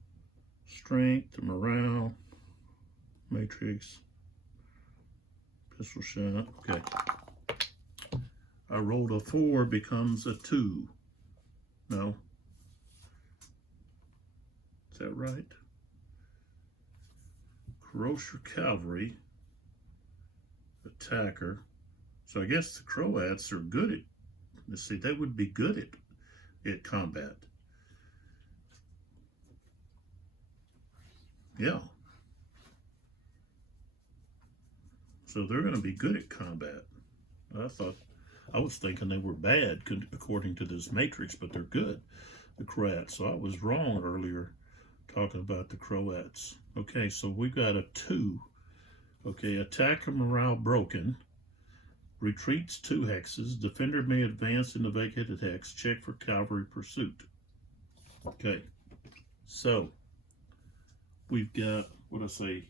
Strength, the morale, matrix, pistol shot. Okay. I rolled a 4, becomes a 2. No. Is that right? Cuirassier cavalry, attacker. So I guess the Croats are good at, let's see, they would be good at combat. Yeah. So they're going to be good at combat. I was thinking they were bad according to this matrix, but they're good, the Croats. So I was wrong earlier talking about the Croats. Okay, so we got a 2. Okay, attacker morale broken. Retreats 2 hexes. Defender may advance in the vacated hex. Check for cavalry pursuit. Okay, so we've got, what I say,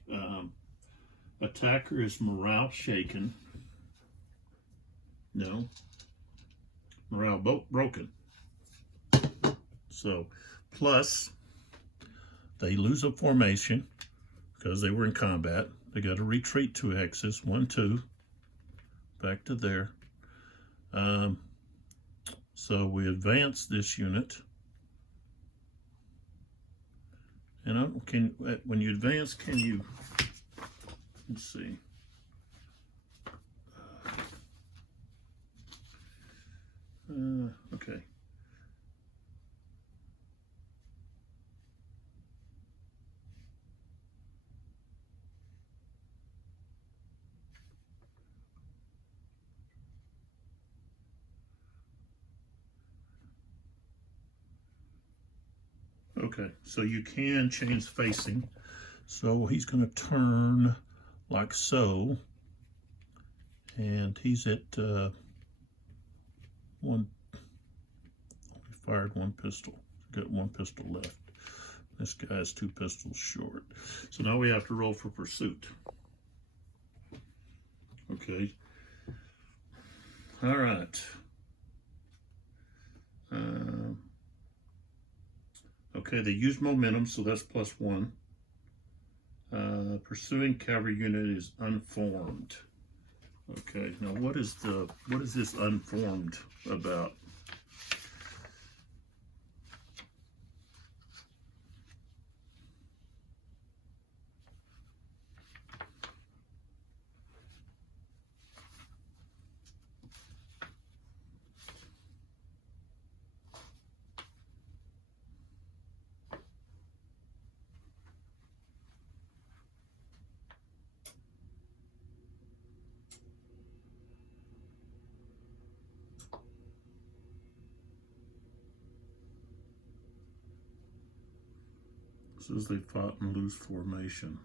Attacker is morale shaken. No. Morale broken. So, plus, they lose a formation because they were in combat. They got to retreat 2 hexes, 1, 2, back to there. So we advance this unit. And when you advance, can you, let's see. Okay. Okay, so you can change facing. So he's going to turn like so, and he's at one. He fired 1 pistol. Got 1 pistol left. This guy's 2 pistols short. So now we have to roll for pursuit. Okay. All right. Okay, they use momentum, so that's +1. Pursuing cavalry unit is unformed. Okay, now what is this unformed about? Says they fought in loose formation.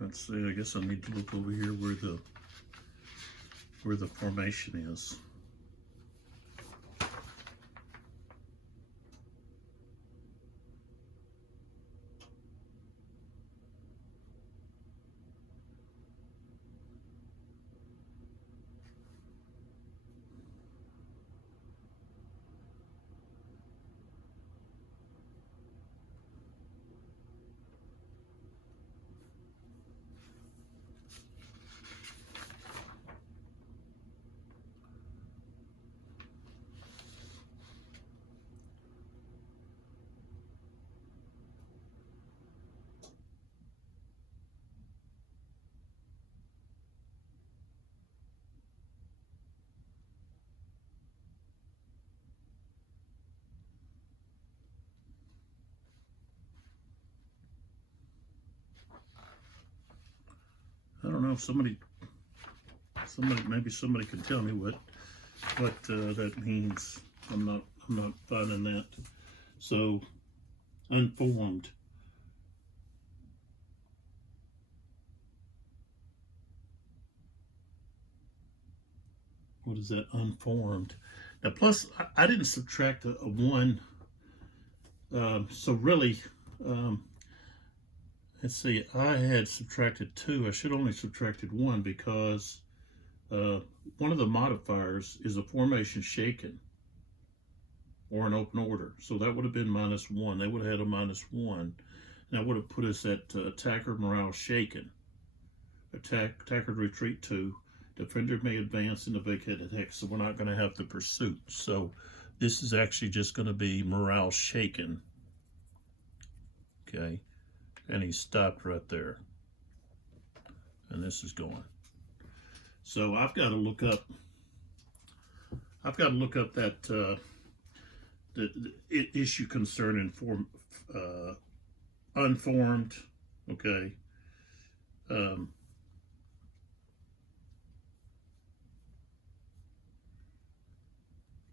Let's see, I guess I need to look over here where the formation is. I don't know if maybe somebody can tell me what that means. I'm not finding that. So, unformed. What is that, unformed? Now, plus, I didn't subtract a 1. So really, let's see, I had subtracted 2. I should only subtracted 1 because one of the modifiers is a formation shaken or an open order. So that would have been -1. They would have had a -1. And that would have put us at attacker morale shaken. Attacker retreat 2. Defender may advance in the vacated hex. So we're not going to have the pursuit. So this is actually just going to be morale shaken. Okay. And he stopped right there. And this is going. So I've got to look up that the issue concerning unformed. Okay.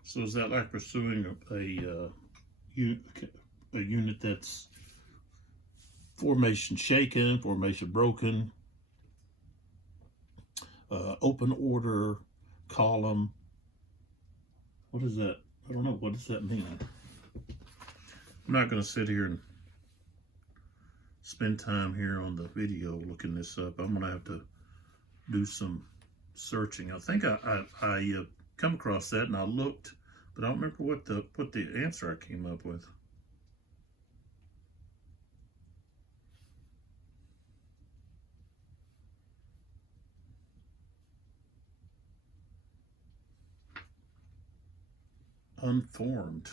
So is that like pursuing a unit that's formation shaken, formation broken? open order column. What is that? I don't know. What does that mean? I'm not going to sit here and spend time here on the video looking this up. I'm going to have to do some searching. I think I come across that and I looked, but I don't remember what the answer I came up with. Unformed.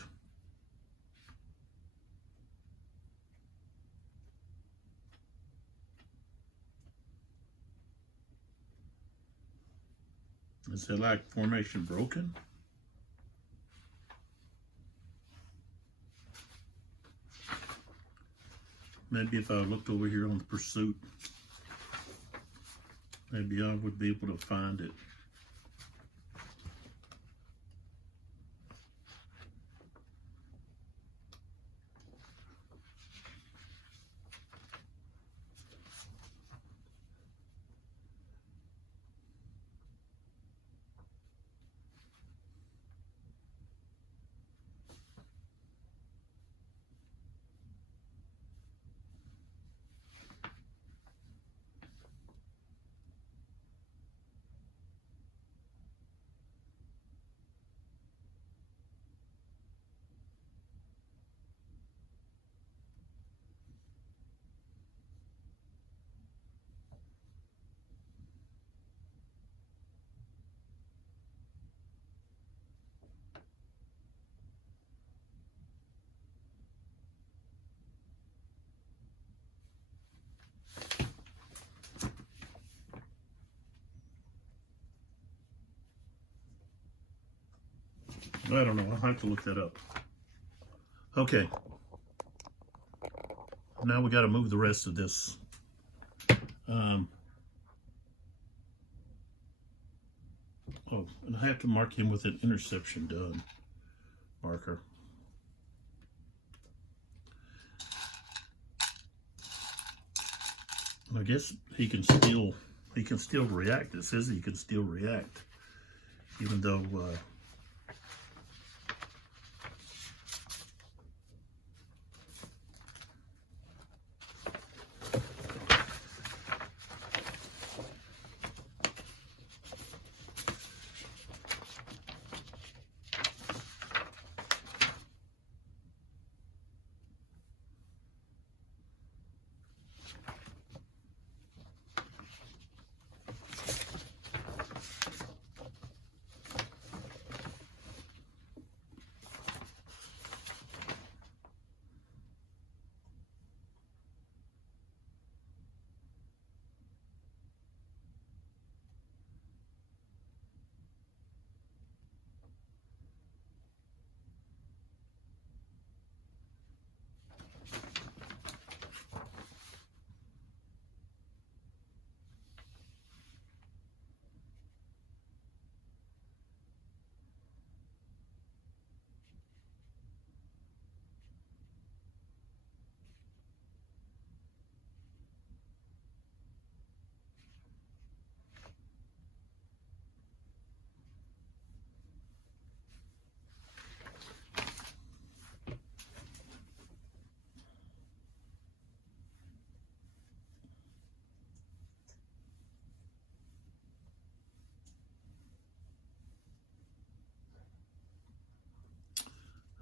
Is it like formation broken? Maybe if I looked over here on the pursuit, maybe I would be able to find it. I don't know. I'll have to look that up. Okay. Now we got to move the rest of this. Oh, and I have to mark him with an interception done marker. I guess he can still react. It says he can still react, even though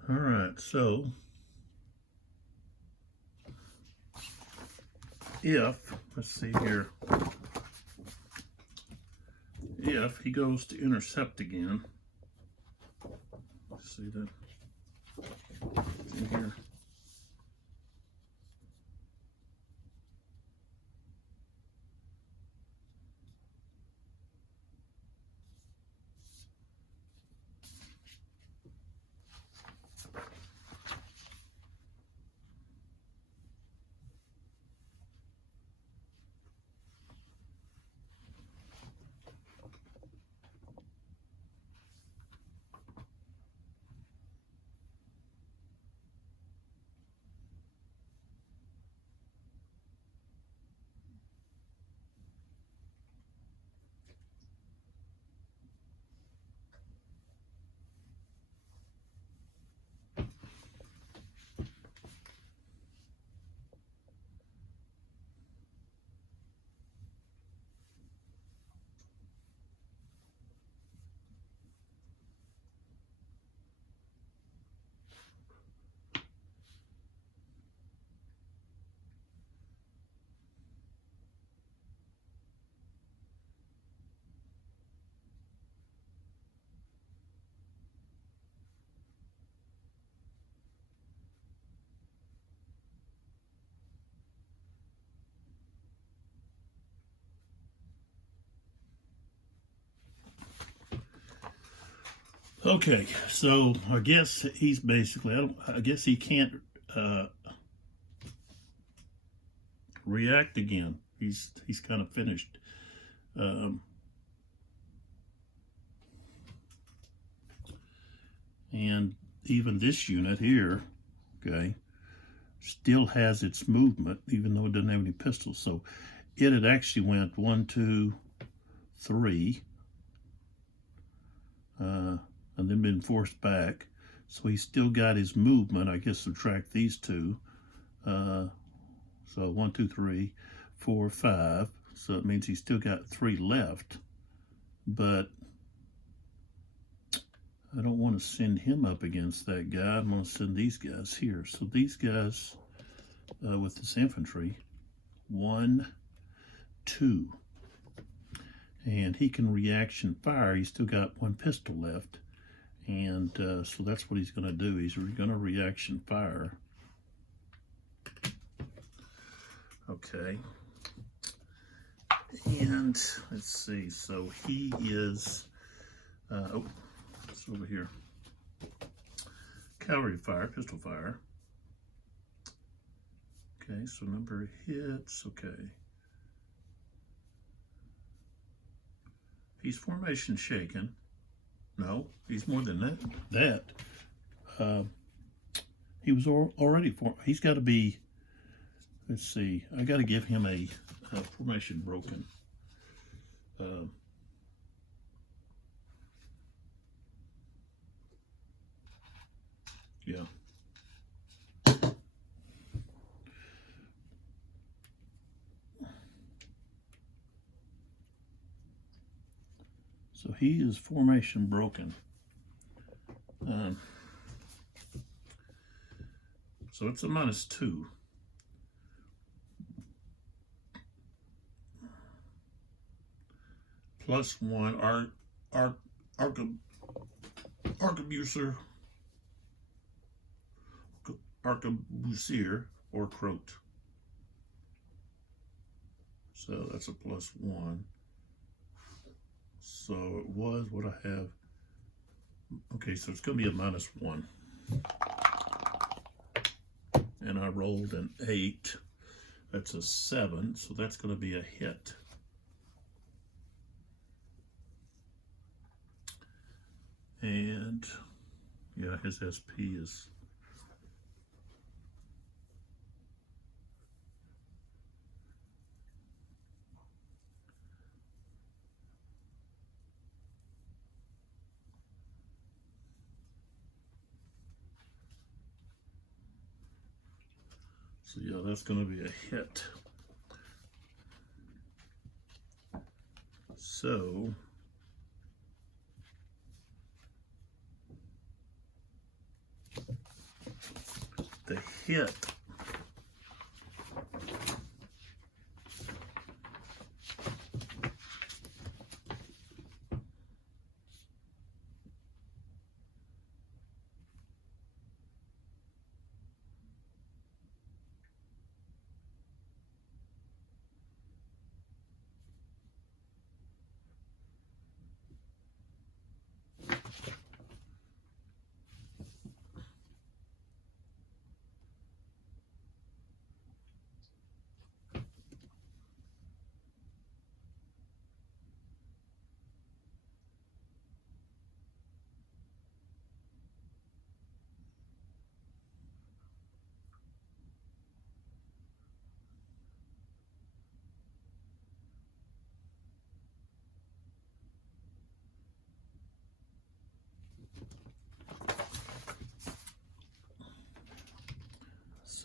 all right, so let's see here, if he goes to intercept again, let's see that in here. Okay, so I guess he's basically, I guess he can't react again. He's kind of finished. And even this unit here, okay, still has its movement, even though it doesn't have any pistols. So it had actually went 1, 2, 3, and then been forced back. So he's still got his movement. I guess subtract these two. So 1, 2, 3, 4, 5. So it means he's still got 3 left. But I don't want to send him up against that guy. I'm going to send these guys here. So these guys with this infantry, 1, 2. And he can reaction fire. He's still got 1 pistol left. And so that's what he's going to do. He's going to reaction fire. Okay. And let's see. So he is, oh, it's over here. Cavalry fire, pistol fire. Okay, so number of hits. Okay. He's formation shaken. No, he's more than that. He was already he's got to be. Let's see. I got to give him a formation broken. Yeah. So he is formation broken. So it's a -2. +1 arquebusier or croat. So that's a +1. So it was what I have. Okay, so it's going to be a -1. And I rolled an 8. That's a 7, so that's going to be a hit. And yeah, his SP is so yeah, that's going to be a hit. So the hit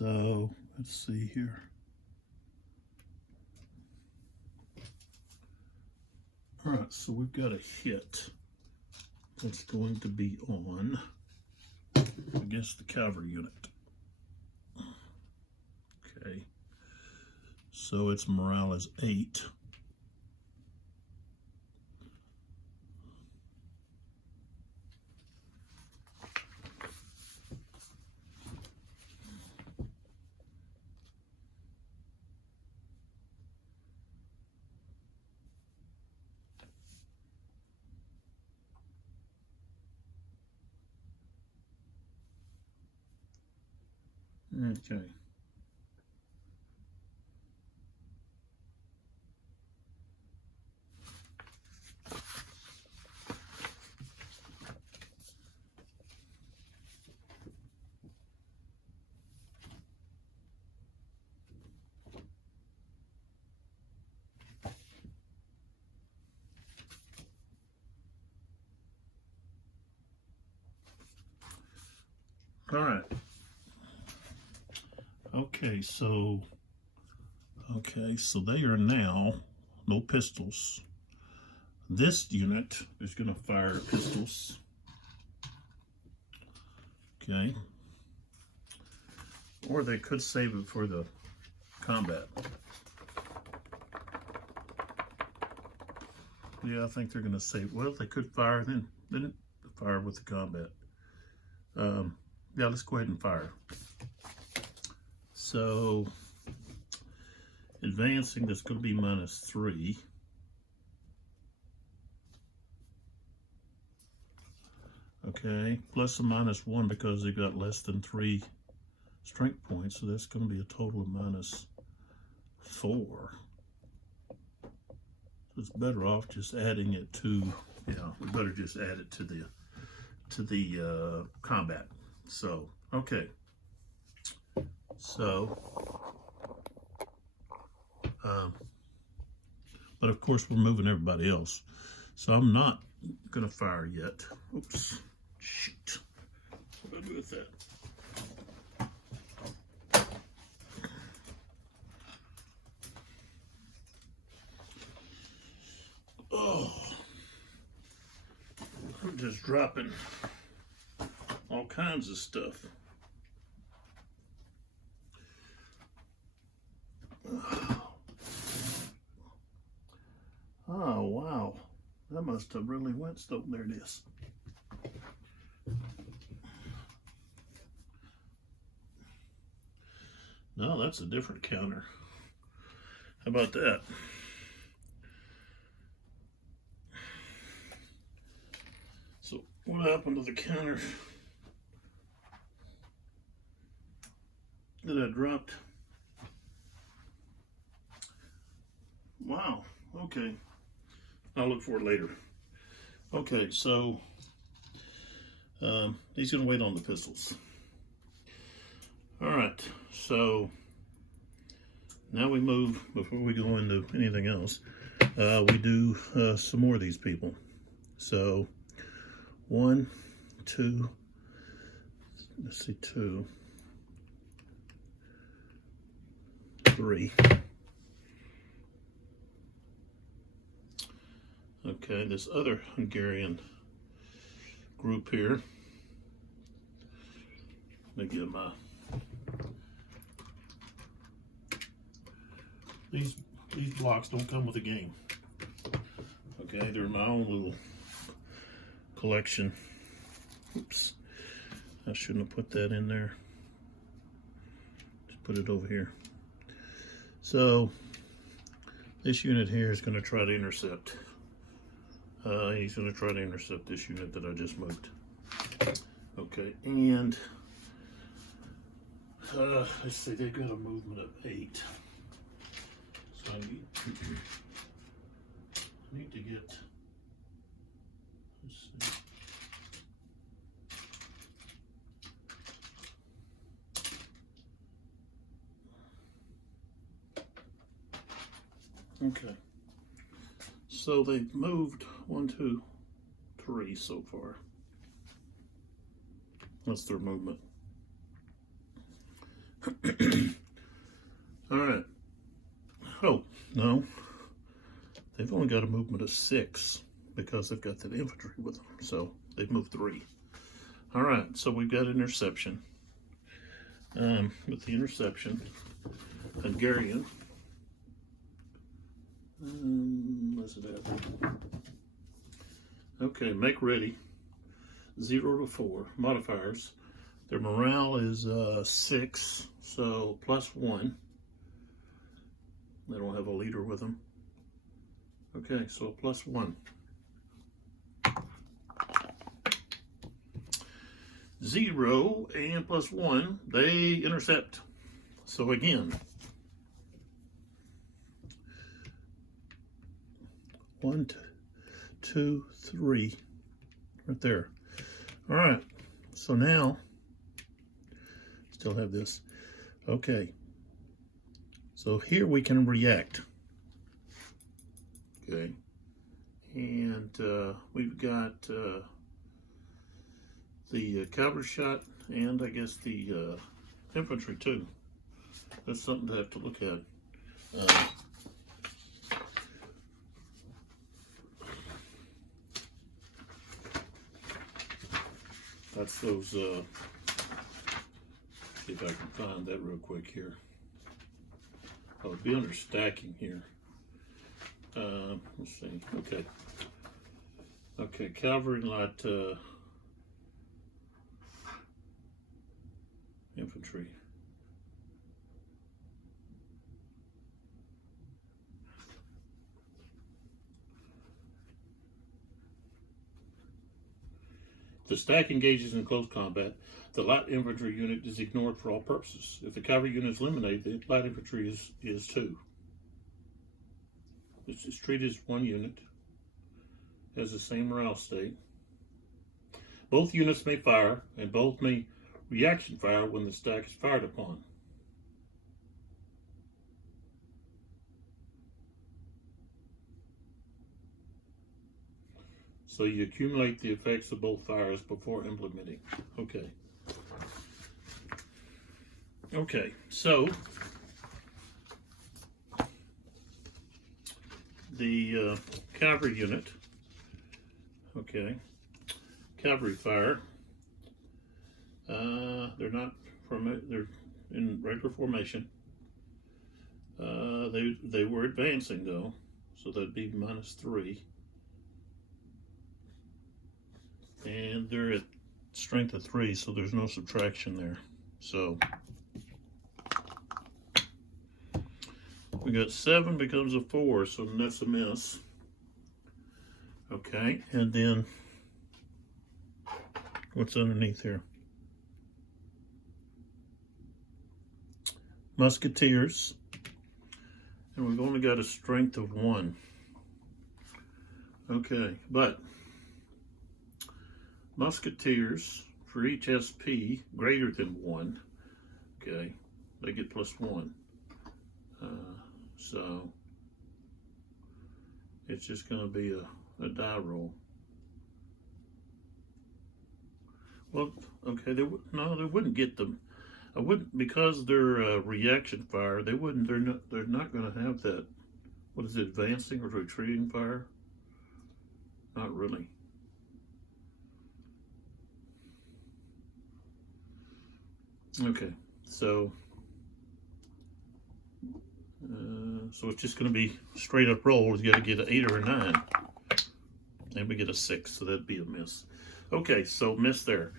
So let's see here. All right, so we've got a hit that's going to be on, I guess, the cavalry unit. Okay, so its morale is 8. Okay. All right. Okay, so they are now no pistols. This unit is going to fire pistols. Okay. Or they could save it for the combat. Yeah, I think they're going to save. Well, they could fire, then fire with the combat. Yeah, let's go ahead and fire. So, advancing, that's going to be -3. Okay, plus or -1 because they've got less than 3 strength points, so that's going to be a total of -4. So it's better off just adding it to, we better just add it to the combat. So, okay. So, but of course we're moving everybody else. So I'm not gonna fire yet. Oops, shoot. What do I do with that? Oh, I'm just dropping all kinds of stuff. Oh, wow. That must have really went so. There it is. No, that's a different counter. How about that? So what happened to the counter that I dropped? Wow, okay. I'll look for it later. Okay, so he's gonna wait on the pistols. All right, so now we move, before we go into anything else, we do some more of these people. So 1, 2, let's see, 2, 3. Okay, this other Hungarian group here. Let me get my, these blocks don't come with a game. Okay, they're my own little collection. Oops, I shouldn't have put that in there. Just put it over here. So this unit here is going to try to intercept. He's going to try to intercept this unit that I just moved. Okay, and let's see, they've got a movement of 8. So I need to get, let's see. Okay. So they've moved 1, 2, 3 so far. That's their movement. All right. Oh, no. They've only got a movement of 6 because they've got that infantry with them. So they've moved 3. All right. So we've got interception. With the interception, Hungarian. What's it at? Okay, make ready. 0 to 4 modifiers. Their morale is 6, so +1. They don't have a leader with them. Okay, so +1. 0 and +1, they intercept. So again, 1, 2, 3, right there. All right, so now, still have this. Okay, so here we can react. Okay, and we've got the cavalry shot, and I guess the infantry too. That's something to have to look at. That's those, see if I can find that real quick here. Oh, it'd be under stacking here. Let's see, okay. Okay, cavalry light infantry. The stack engages in close combat. The light infantry unit is ignored for all purposes. If the cavalry unit is eliminated, the light infantry is too. It's treated as one unit, has the same morale state. Both units may fire, and both may reaction fire when the stack is fired upon. So you accumulate the effects of both fires before implementing. Okay. Okay, so the cavalry unit, okay, cavalry fire, they're in regular formation. They were advancing though, so that'd be -3. And they're at strength of 3, so there's no subtraction there. So we got 7 becomes a 4, so that's a miss. Okay, and then what's underneath here? Musketeers, and we've only got a strength of 1. Okay, but Musketeers, for each SP greater than 1, okay, they get +1. So it's just going to be a die roll. Well, okay, they wouldn't get them. I wouldn't, because they're reaction fire. They wouldn't. They're not going to have that. What is it? Advancing or retreating fire? Not really. Okay, so it's just going to be straight up roll. You got to get an 8 or a 9, and we get a 6, so that'd be a miss. Okay, so miss there.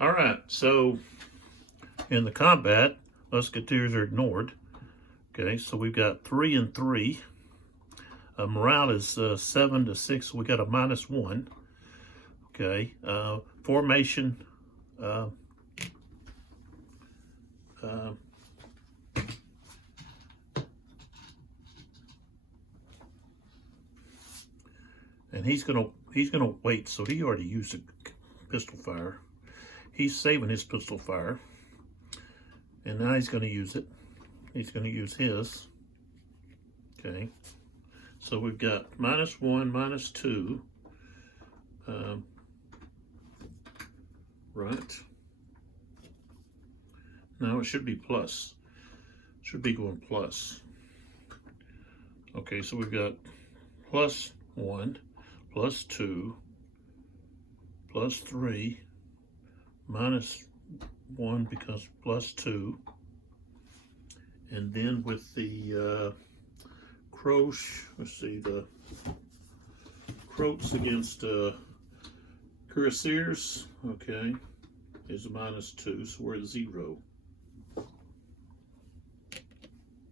All right, so in the combat, musketeers are ignored. Okay, so we've got 3 and 3. Morale is 7 to 6. So we got a -1. Okay, formation. And he's gonna wait. So he already used a pistol fire. He's saving his pistol fire, and now he's gonna use it. He's gonna use his. Okay. So we've got -1, -2. Right. Now it should be plus. Should be going plus. Okay, so we've got +1, +2, +3, -1 because +2. And then with the Croche, let's see, the Croats against Cuirassiers, okay, is a -2, so we're at 0.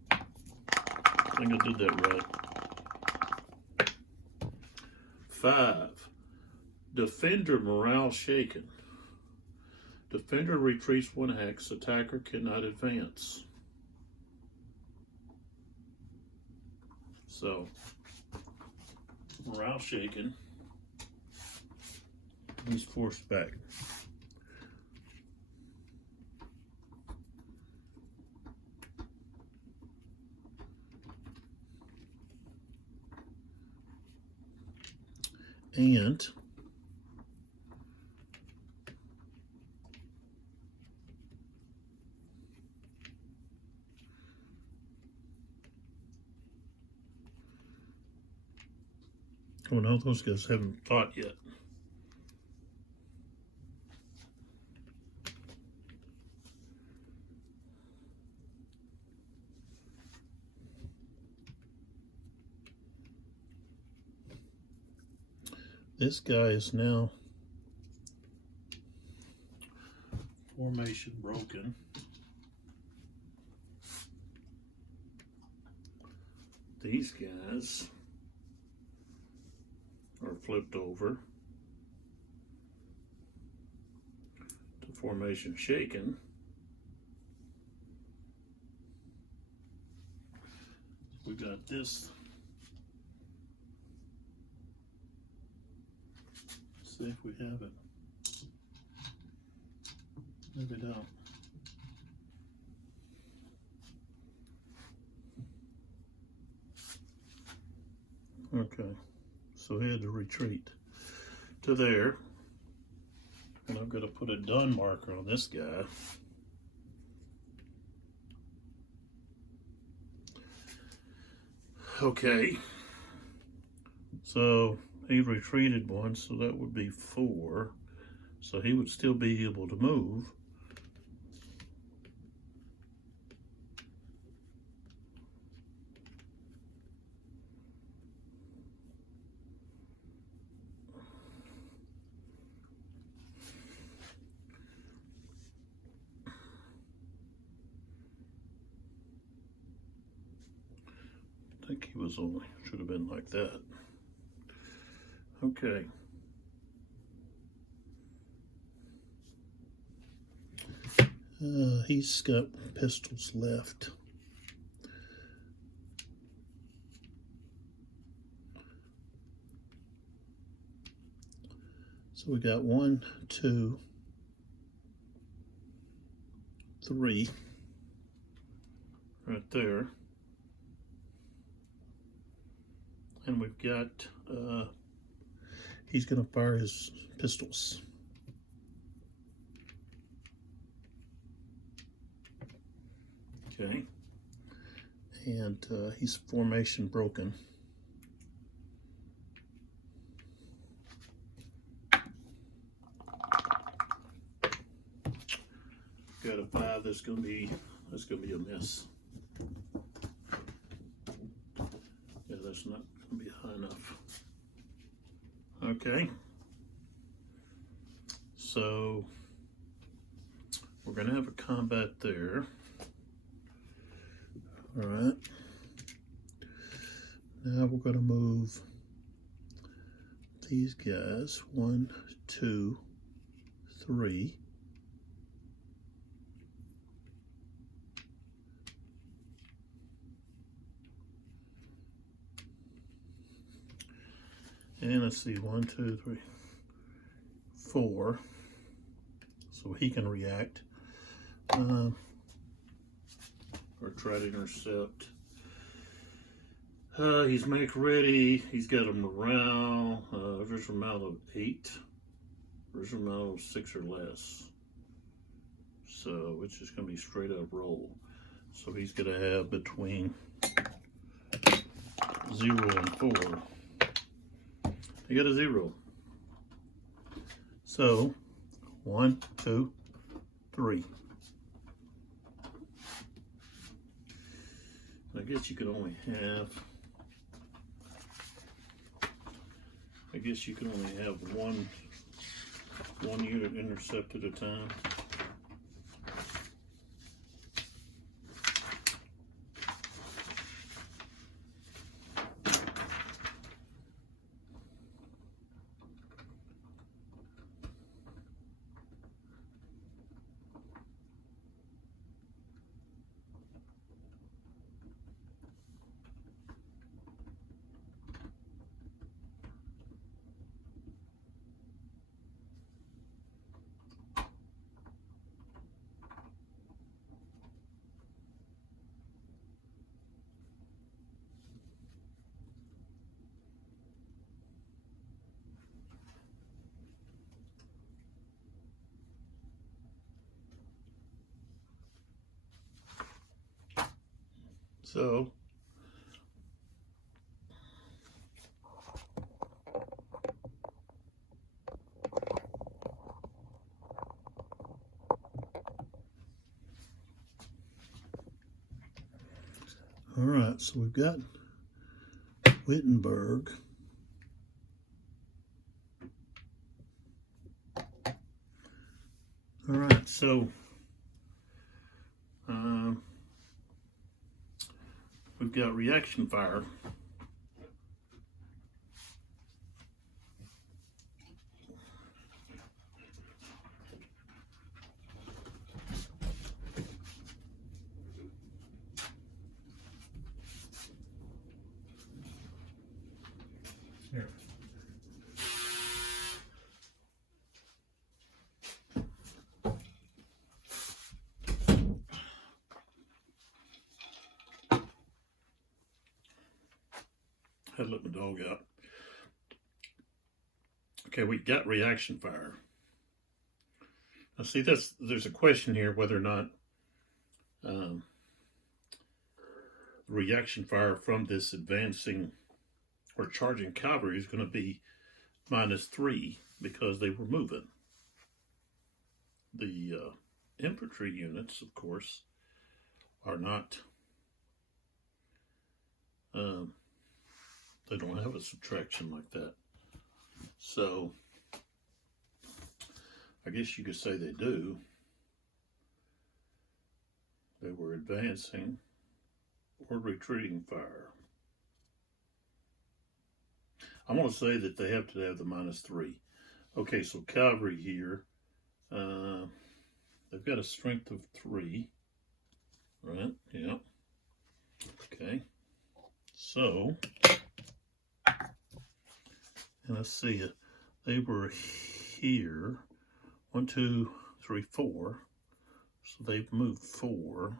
I think I did that right. 5, defender morale shaken. Defender retreats 1 hex. Attacker cannot advance. So, morale shaken. He's forced back. And oh no, those guys haven't fought yet. This guy is now formation broken. These guys are flipped over to formation shaken. We got this. Let's see if we have it. Maybe don't. Okay, so he had to retreat to there, and I'm going to put a done marker on this guy. Okay, so he retreated 1, so that would be 4, so he would still be able to move. I think he was only, should have been like that. Okay. He's got pistols left. So we got 1, 2, 3 right there. And we've got, he's going to fire his pistols. Okay. And he's formation broken. Got a 5, that's gonna be a miss. Yeah, that's not gonna be high enough. Okay. So we're gonna have a combat there. All right. Now we're gonna move these guys 1, 2, 3. And let's see, 1, 2, 3, 4. So he can react. Or try to intercept. He's make ready. He's got a morale. There's a morale of 8. There's a morale of 6 or less. So it's just going to be straight up roll. So he's going to have between 0 and 4. He got a 0. So 1, 2, 3. I guess you could only have. I guess you can only have one unit intercept at a time. So all right, so we've got Wittenberg. All right, so we've got reaction fire. Here. Had to let my dog out. Okay, we got reaction fire. Now see, there's a question here whether or not reaction fire from this advancing or charging cavalry is going to be -3 because they were moving. The infantry units, of course, are not, they don't have a subtraction like that. So I guess you could say they do. They were advancing or retreating fire. I'm going to say that they have to have the -3. Okay, so cavalry here, they've got a strength of 3, right? Yeah. Okay. So, and let's see, they were here, 1, 2, 3, 4. So they've moved 4.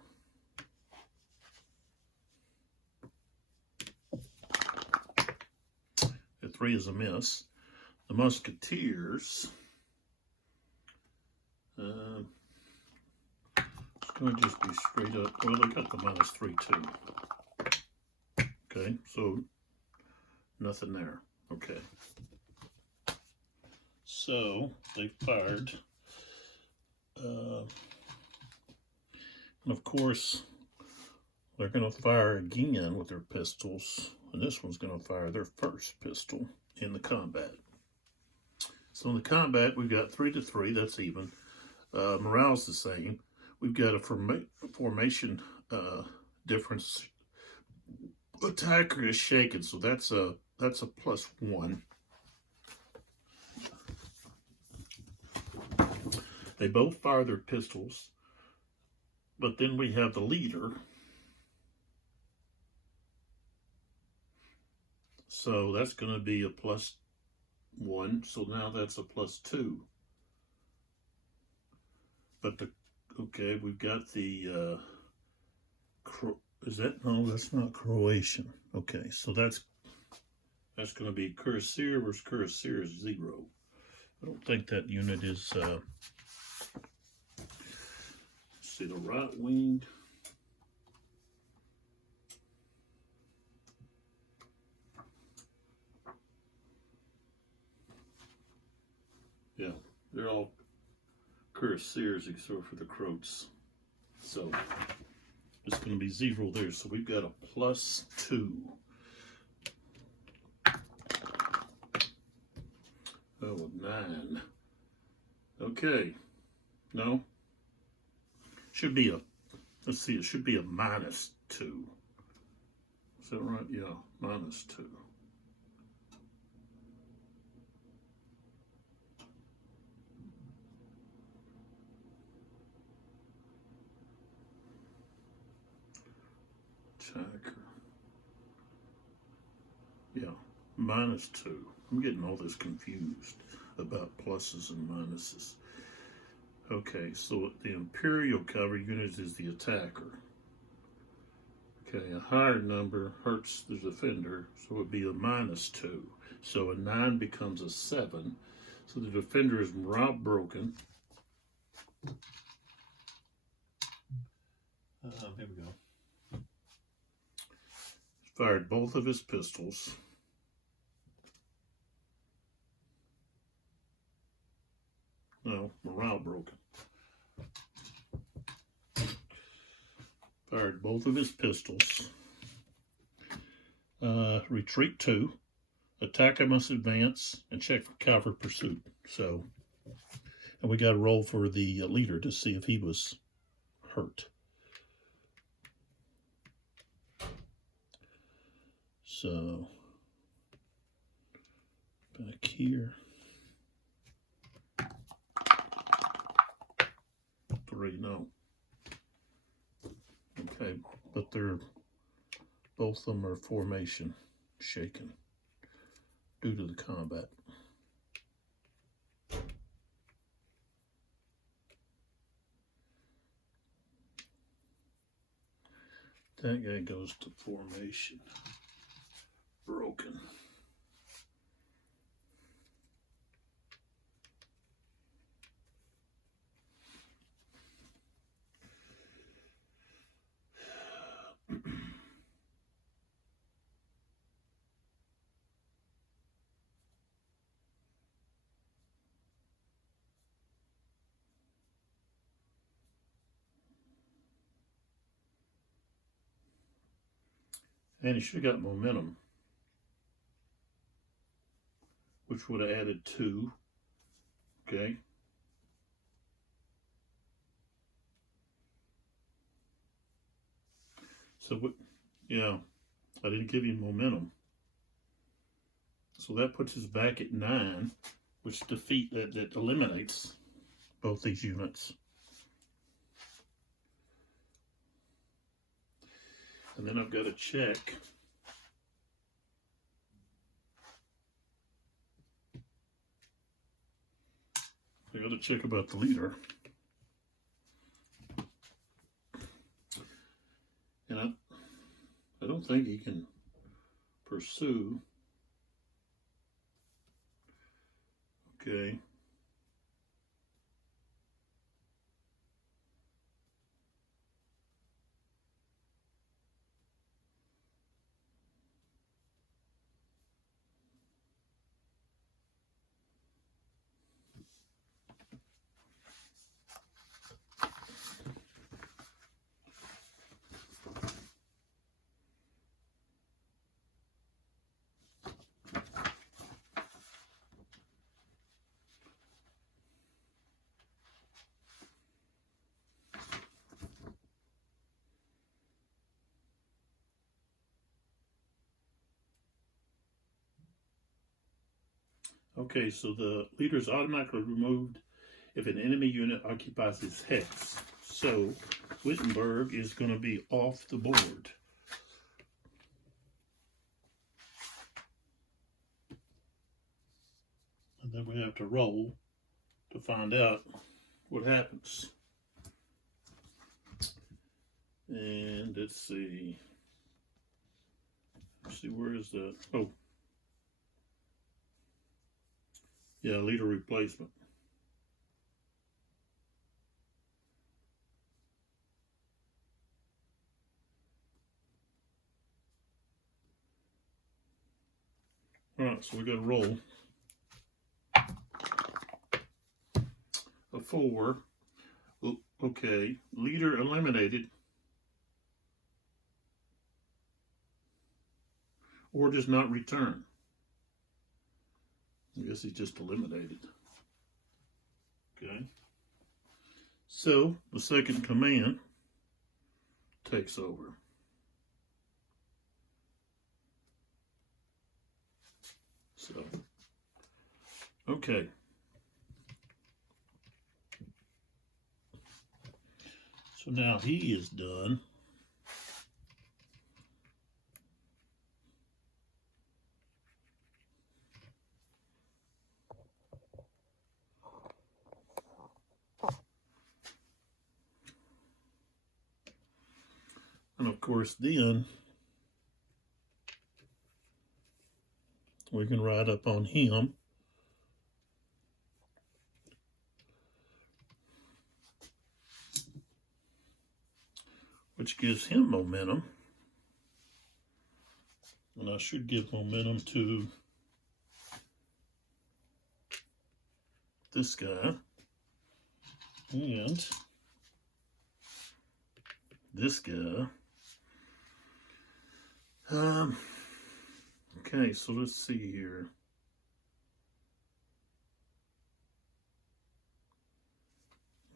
The 3 is a miss. The Musketeers, it's going to just be straight up. Well, they got the -3 too. Okay, so nothing there. Okay. So they fired. And of course, they're going to fire again with their pistols. And this one's going to fire their first pistol in the combat. So in the combat, we've got 3 to 3. That's even. Morale's the same. We've got a formation difference. Attacker is shaken, so that's a +1. They both fire their pistols, but then we have the leader. So that's going to be a +1. So now that's a +2. But okay, we've got the is that, no, that's not Croatian. Okay, so that's going to be Cuirassier versus Cuirassier 0. I don't think that unit is see, the right wing. Yeah, they're all Cuirassiers except for the Croats. So it's going to be 0 there. So we've got a +2. Oh, 9. Okay. No. Should be a, let's see, it should be a -2. Is that right? Yeah, -2. Attacker. Yeah, -2. I'm getting all this confused about pluses and minuses. Okay, so the Imperial cavalry unit is the attacker. Okay, a higher number hurts the defender, so it would be a -2. So a 9 becomes a 7. So the defender is morale broken. Here we go. fired both of his pistols. No, morale broken. Fired both of his pistols. Retreat 2. Attacker must advance and check for cavalry pursuit. So, and we got to roll for the leader to see if he was hurt. So, back here. 3, no. Okay, but both of them are formation shaken due to the combat. That guy goes to formation broken. And he should have got momentum, which would have added 2. Okay. So, yeah, I didn't give him momentum. So that puts us back at 9, which that eliminates both these units. And then I've got to check. I got to check about the leader. And I don't think he can pursue. Okay. Okay, so the leader is automatically removed if an enemy unit occupies his hex. So Wittenberg is going to be off the board. And then we have to roll to find out what happens. And let's see. Where is that? Oh. Yeah, leader replacement. All right, so we got to roll a 4. Okay, leader eliminated or does not return. I guess he's just eliminated. Okay. So the second command takes over. So, okay. So now he is done. And of course, then we can ride up on him. Which gives him momentum. And I should give momentum to this guy and this guy. Okay, so let's see here.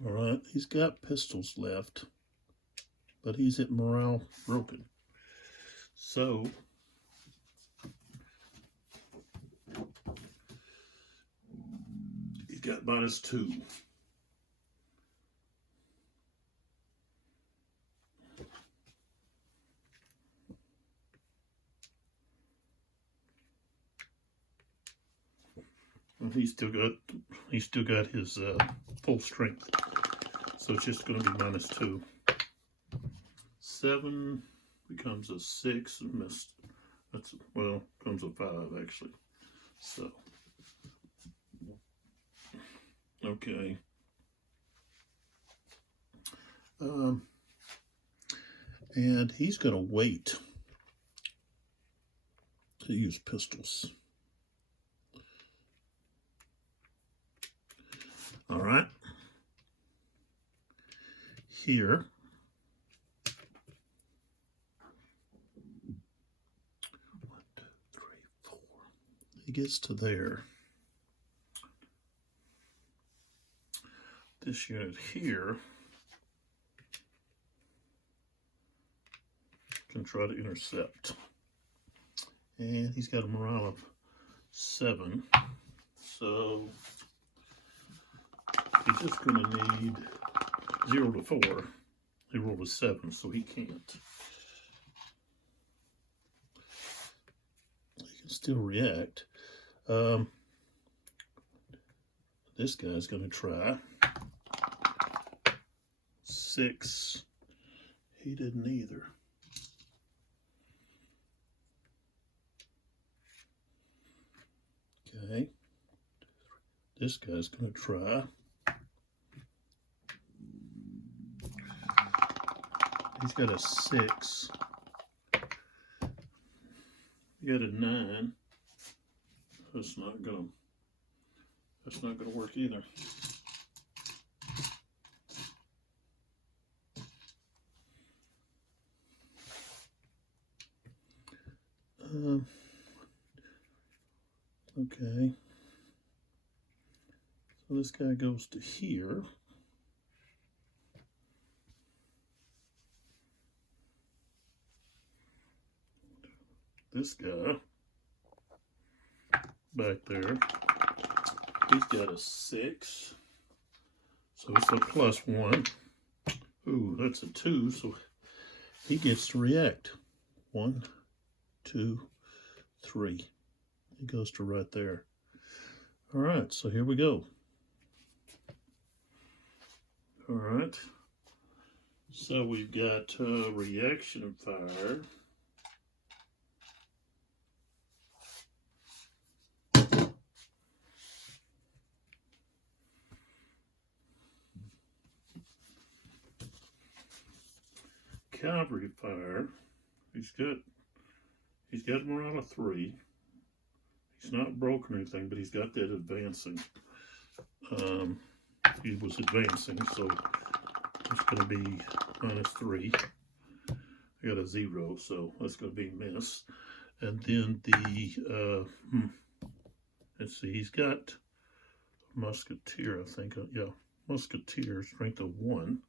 All right, he's got pistols left, but he's at morale broken. So he's got -2. And he's still got his full strength, so it's just going to be -2. 7 becomes a 6 and missed. That's, well, becomes a 5 actually. So okay. And he's going to wait to use pistols. All right. Here. 1, 2, 3, 4. He gets to there. This unit here can try to intercept. And he's got a morale of 7. So he's just going to need 0 to 4. He rolled a 7, so he can't. He can still react. This guy's going to try. 6. He didn't either. Okay. This guy's going to try. He's got a 6. He got a 9. That's not gonna work either. Okay. So this guy goes to here. This guy back there, he's got a 6, so it's a +1. Ooh, that's a 2, so he gets to react. 1, 2, 3. He goes to right there. All right, so here we go. All right, so we've got reaction fire. Cavalry fire. He's got morale of 3. He's not broken or anything, but he's got that advancing. He was advancing, so it's going to be -3. I got a 0, so that's going to be miss. And then the let's see, he's got musketeer, I think. Yeah, musketeer, strength of 1.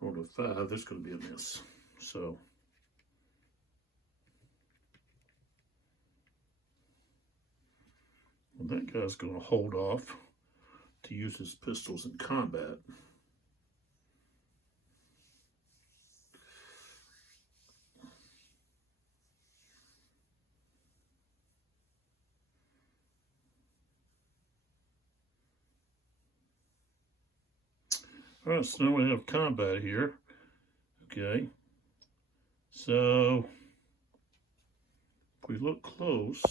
Rolled a 5. That's going to be a miss. So well, that guy's going to hold off to use his pistols in combat. All right, so now we have combat here. Okay, so if we look close,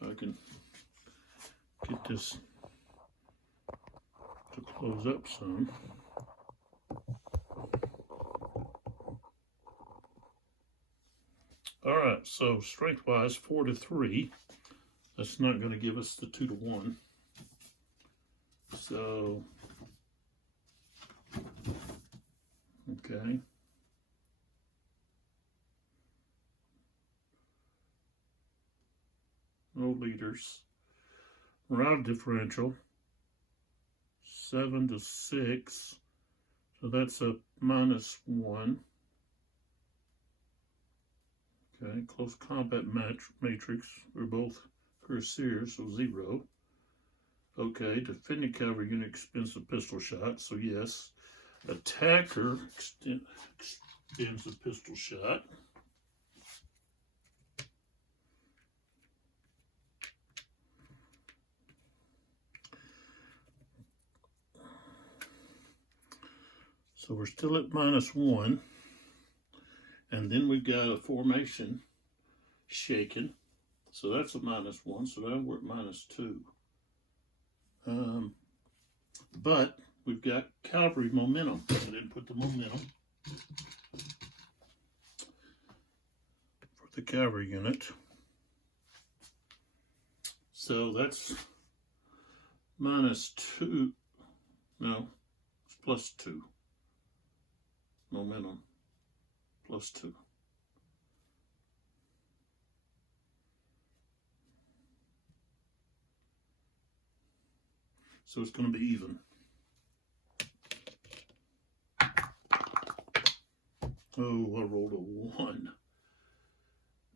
I can get this close up some. All right, so strength-wise, 4-3. That's not going to give us the 2-1. So, okay. No leaders. Morale differential, 7-6. So that's a -1. Okay, close combat matrix. We're both cuirassiers, so 0. Okay, defending cavalry unit expends a pistol shot, so yes. Attacker extends a pistol shot. So we're still at -1. And then we've got a formation shaken. So that's a -1. So now we're at -2. But we've got cavalry momentum. I didn't put the momentum for the cavalry unit. So that's -2. No, it's +2. Momentum. +2. So it's going to be even. Oh, I rolled a 1.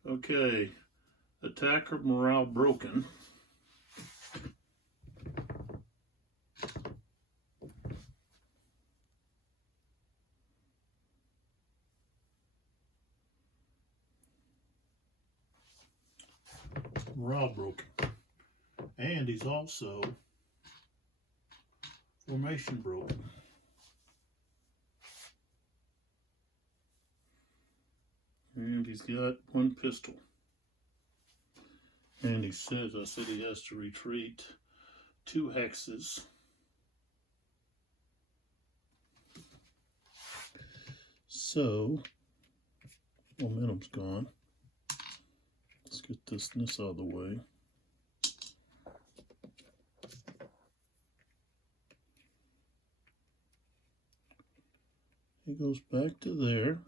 Okay. Attacker morale broken. Morale broken. And he's also formation broken. And he's got 1 pistol. And he says, I said he has to retreat 2 hexes. So, momentum's gone. Let's get this out of the way. He goes back to there.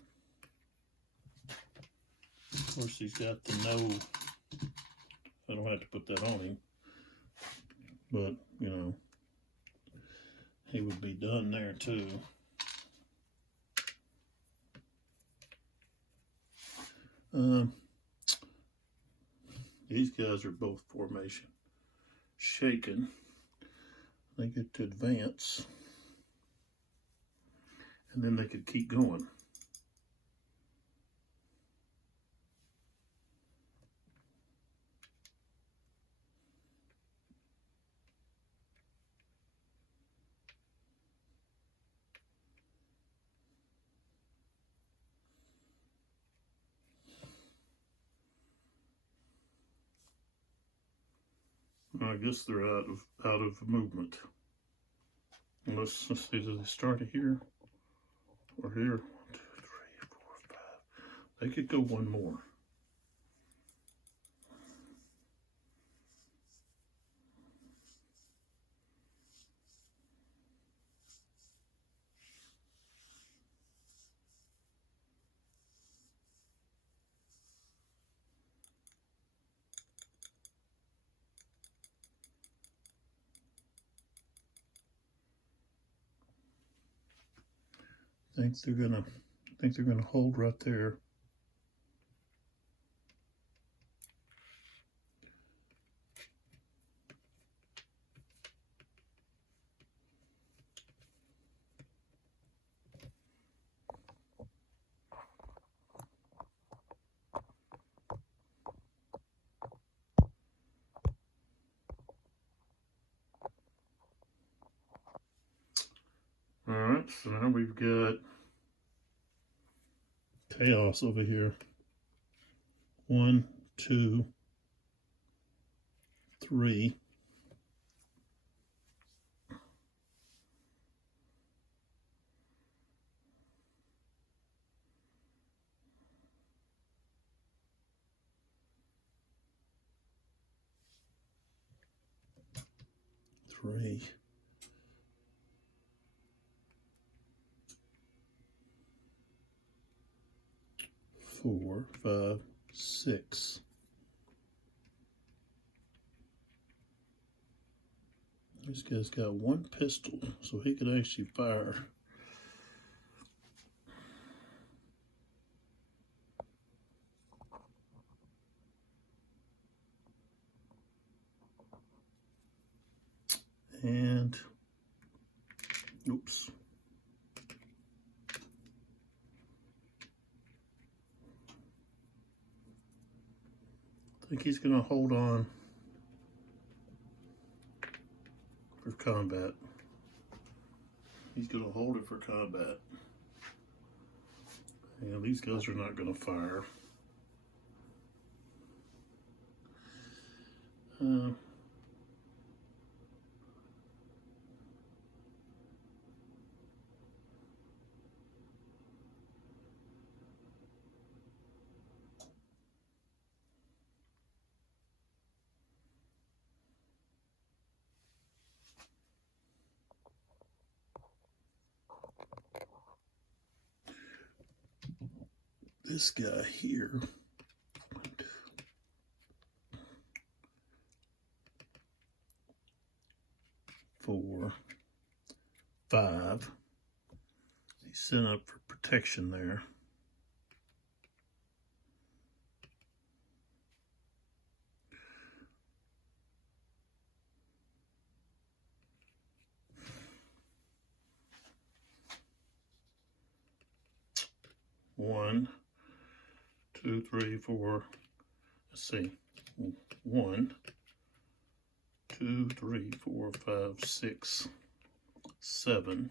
Of course, he's got the no. I don't have to put that on him. But, you know, he would be done there too. These guys are both formation shaken. They get to advance. And then they could keep going. I guess they're out of movement. Let's see, do they start here or here? 1, 2, 3, 4, 5. They could go 1 more. I think they're gonna hold right there. All right, so now we've got chaos over here. 1, 2, 3. 3, 4, 5, 6. This guy's got one pistol, so he could actually fire. And, oops. I think he's going to hold on for combat. He's going to hold it for combat. And these guys are not going to fire. 1, 2. This guy here. 4, 5. He's set up for protection there. 1, 2, 3, 4. Let's see. 1, 2, 3, 4, 5, 6, 7.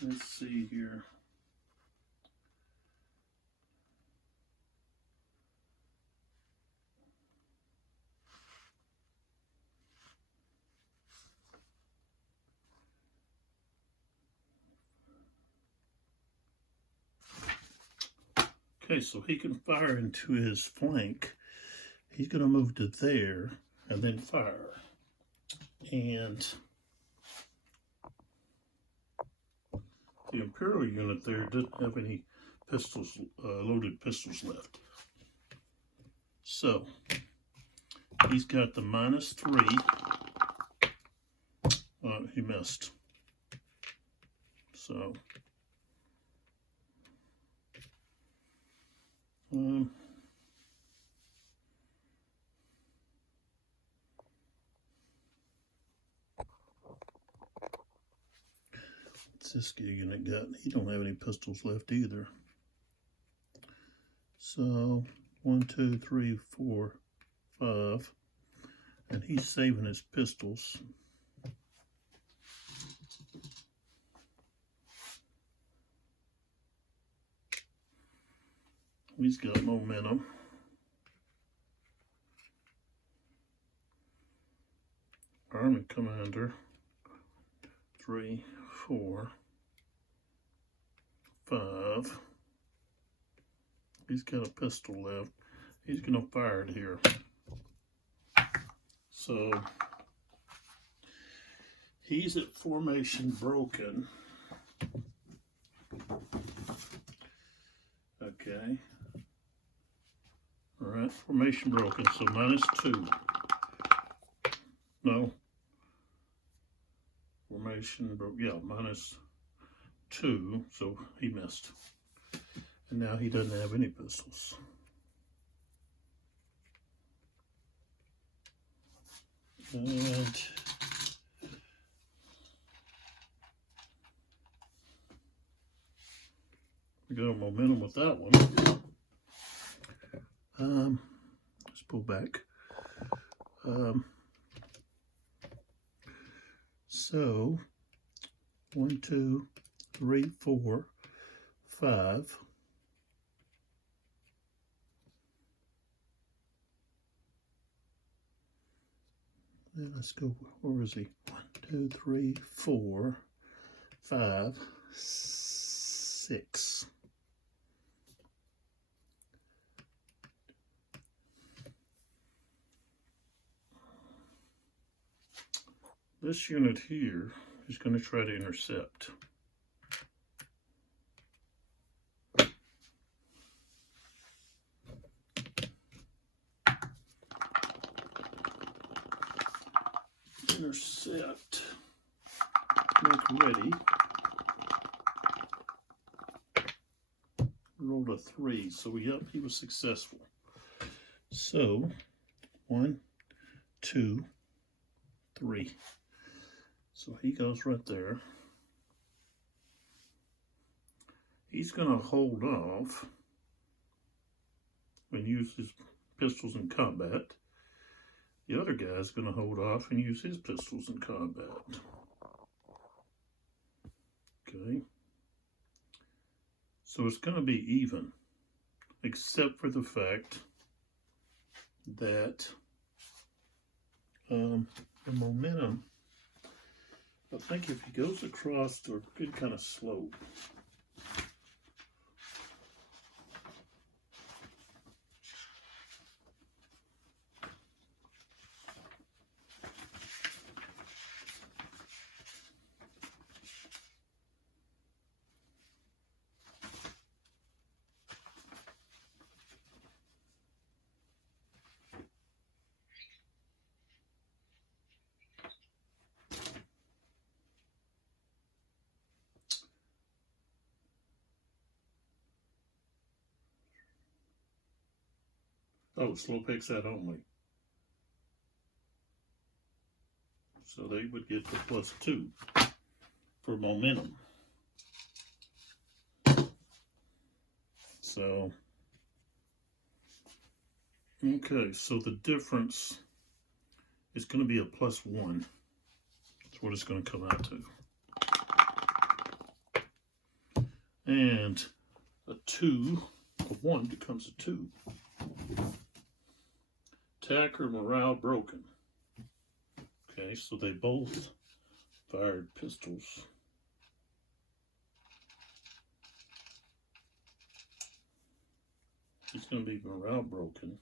Let's see here. Okay, so he can fire into his flank. He's going to move to there and then fire. And the Imperial unit there didn't have any pistols, loaded pistols left. So he's got the -3. He missed. So what's this guy unit got? He don't have any pistols left either. So 1, 2, 3, 4, 5, and he's saving his pistols. He's got momentum. Army Commander, 3, 4, 5. He's got a pistol left. He's going to fire it here. So he's at formation broken. Okay. All right, formation broken, so -2. No. Formation broke, yeah, -2, so he missed. And now he doesn't have any pistols. And we got a momentum with that one. Let's pull back. So 1, 2, 3, 4, 5. Then let's go, where is he? 1, 2, 3, 4, 5, 6. This unit here is going to try to intercept. Intercept. Make ready. Rolled a 3, so yep, he was successful. So 1, 2, 3. So he goes right there. He's going to hold off and use his pistols in combat. The other guy's going to hold off and use his pistols in combat. Okay. So it's going to be even, except for the fact that the momentum, I think if he goes across a good kind of slope, oh, slope picks that only. So they would get the +2 for momentum. So, okay, so the difference is going to be a +1. That's what it's going to come out to. And a 2, a 1 becomes a 2. Attacker morale broken. Okay, so they both fired pistols. It's going to be morale broken,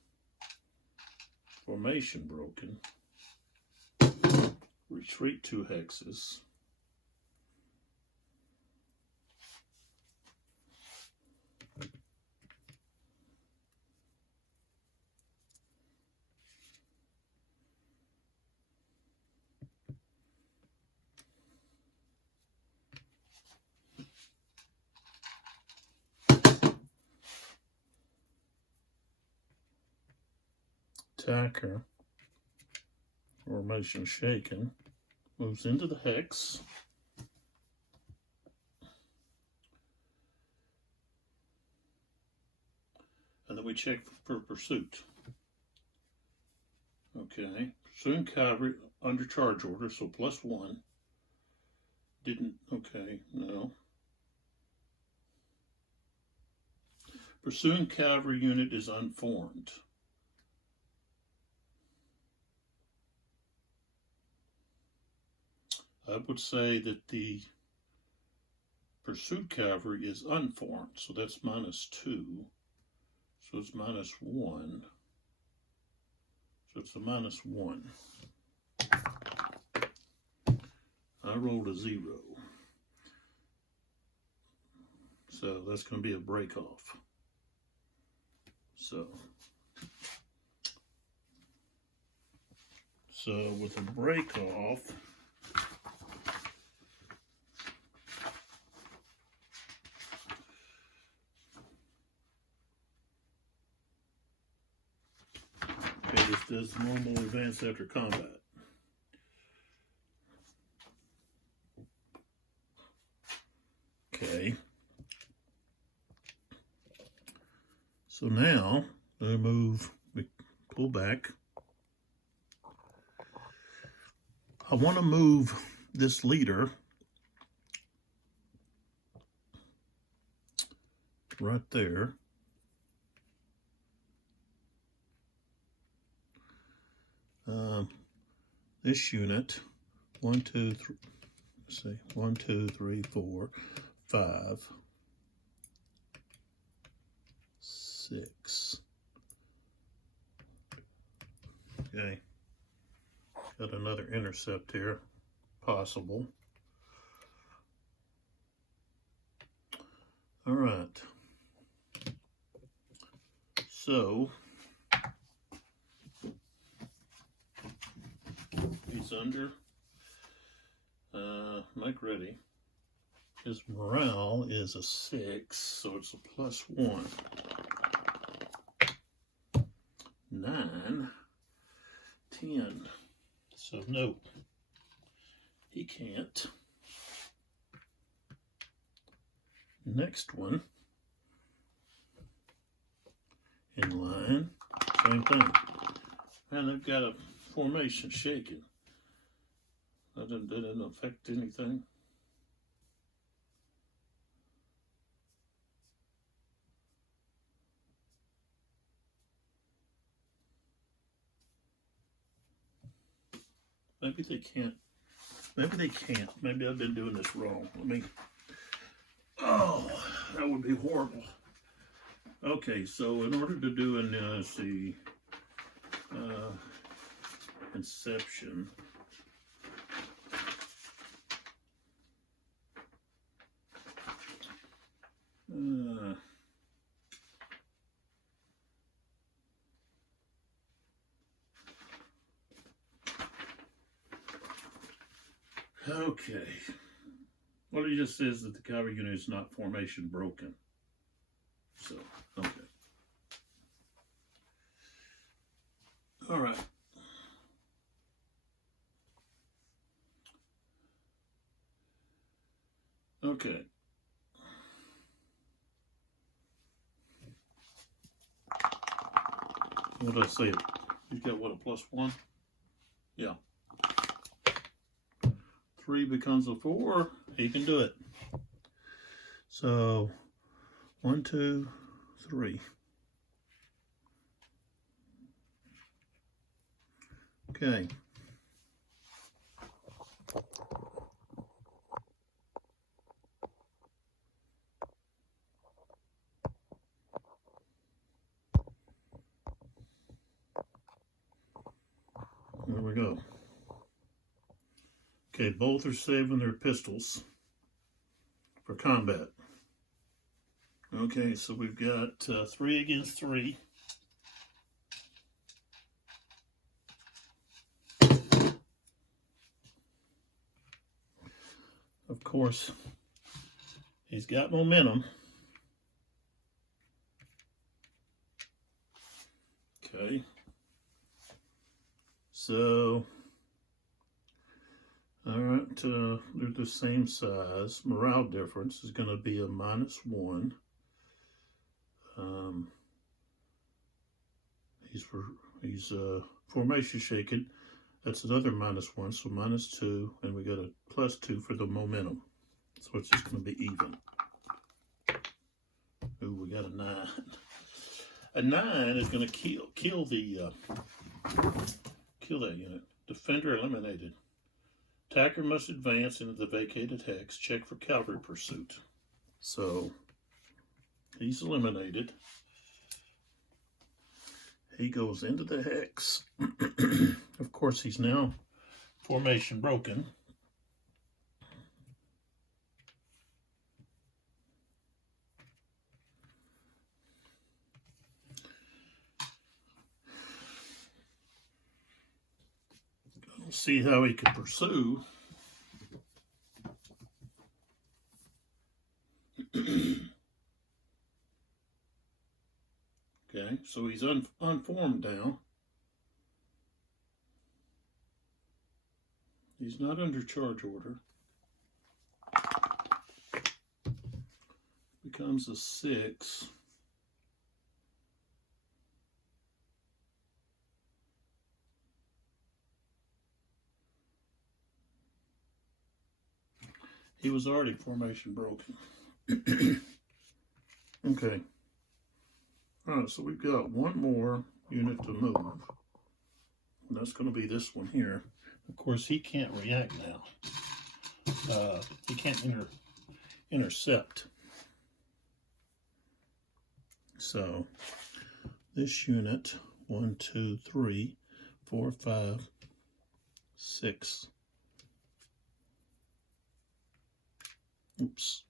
formation broken, retreat 2 hexes, attacker, formation shaken, moves into the hex, and then we check for pursuit. Okay, pursuing cavalry under charge order, so +1. Didn't, okay, no. Pursuing cavalry unit is unformed. I would say that the pursuit cavalry is unformed, so that's -2. So it's -1. So it's a -1. I rolled a 0. So that's going to be a break off. So with a break off, okay, this does normal advance after combat. Okay. So now we move, we pull back. I want to move this leader right there. This unit, 1, 2, 3, let's see, 1, 2, 3, 4, 5, 6. Okay, got another intercept here, possible. All right, so he's under, make ready. His morale is a 6, so it's a +1. 9, 10. So no, he can't. Next one, in line, same thing. And they've got a formation shaking. That didn't affect anything. Maybe they can't. Maybe they can't. Maybe I've been doing this wrong. Let me. Oh, that would be horrible. Okay, so in order to do the inception, okay. Well, he just says that the cavalry unit is not formation broken. So, okay. All right. Okay. What did I say? He's got what, a +1? Yeah. 3 becomes a 4. He can do it. So 1, 2, 3. Okay. There we go. Okay, both are saving their pistols for combat. Okay, so we've got 3 against 3. Of course, he's got momentum. Okay. So, all right, they're the same size. Morale difference is going to be a -1. He's formation shaken. That's another -1, so -2, and we got a +2 for the momentum. So it's just going to be even. Ooh, we got a 9. A 9 is going to kill that unit. Defender eliminated. Attacker must advance into the vacated hex. Check for cavalry pursuit. So he's eliminated. He goes into the hex. Of course, he's now formation broken. We'll see how he can pursue. Okay, so he's unformed now. He's not under charge order. Becomes a 6. He was already formation broken. Okay. Alright, so we've got one more unit to move. And that's going to be this one here. Of course, he can't react now. He can't intercept. So this unit, 1, 2, 3, 4, 5, 6. Oops.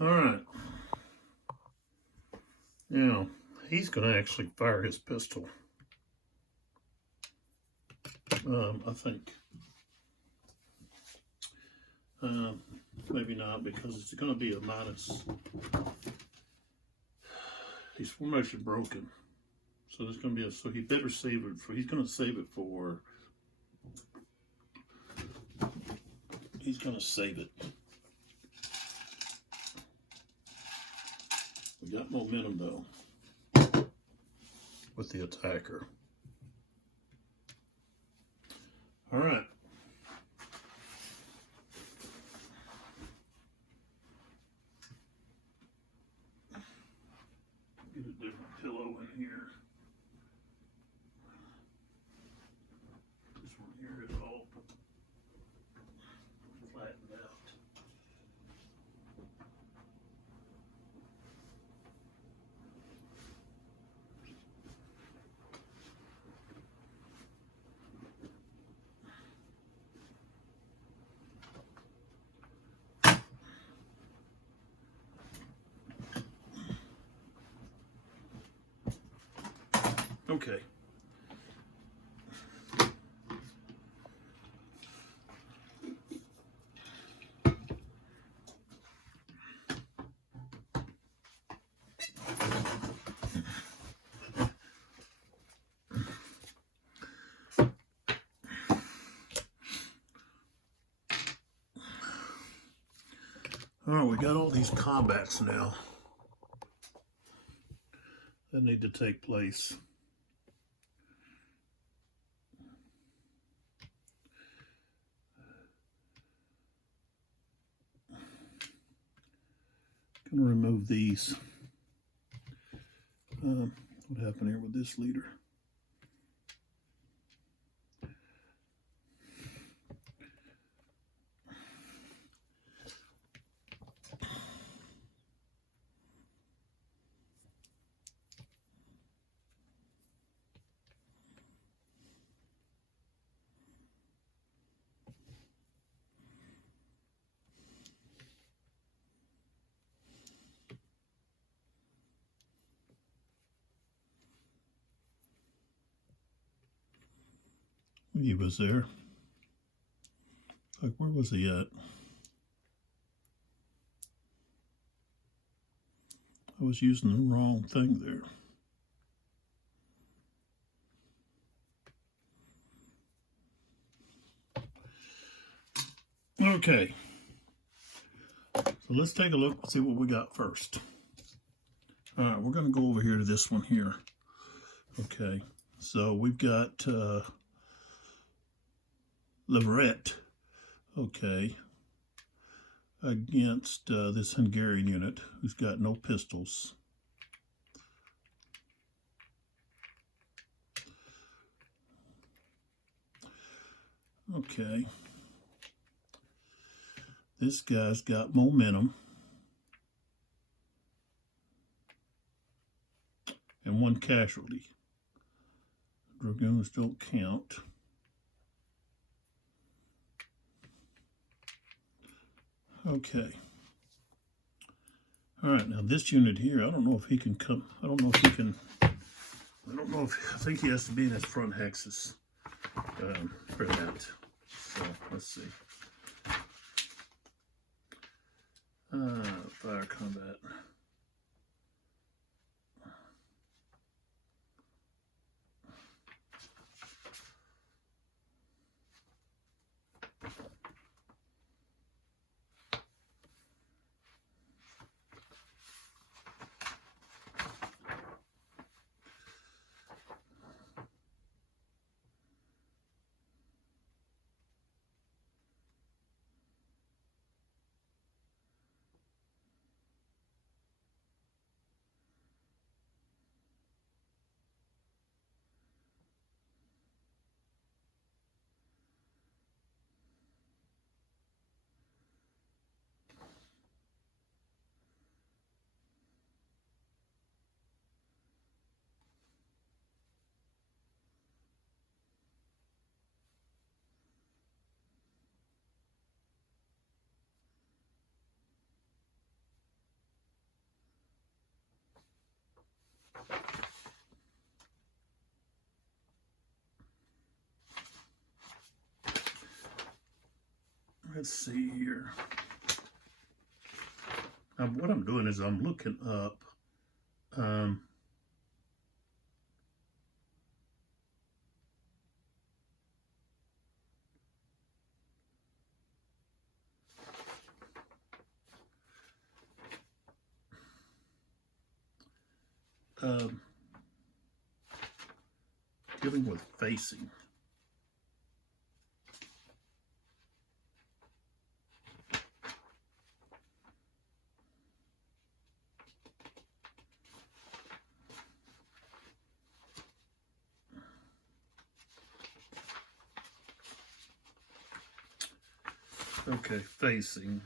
All right. Now, he's going to actually fire his pistol. I think. Maybe not, because it's going to be a minus. He's formation broken. So there's going to be a, so he better save it for, he's going to save it for, he's going to save it. We got momentum though with the attacker. All right. Get a different pillow in here. This one here is all flattened out. Okay. All right, we got all these combats now that need to take place. Gonna remove these. What happened here with this leader? He was there. Like, where was he at? I was using the wrong thing there. Okay. So let's take a look and see what we got first. All right, we're going to go over here to this one here. Okay, so we've got Leverett, okay, against this Hungarian unit who's got no pistols. Okay, this guy's got momentum and one casualty. Dragoons don't count. Okay. All right, now this unit here, I don't know if he can come, I don't know if he can, I think he has to be in his front hexes for that. So let's see. Fire combat. Let's see here. What I'm doing is I'm looking up dealing with facing. Okay, facing.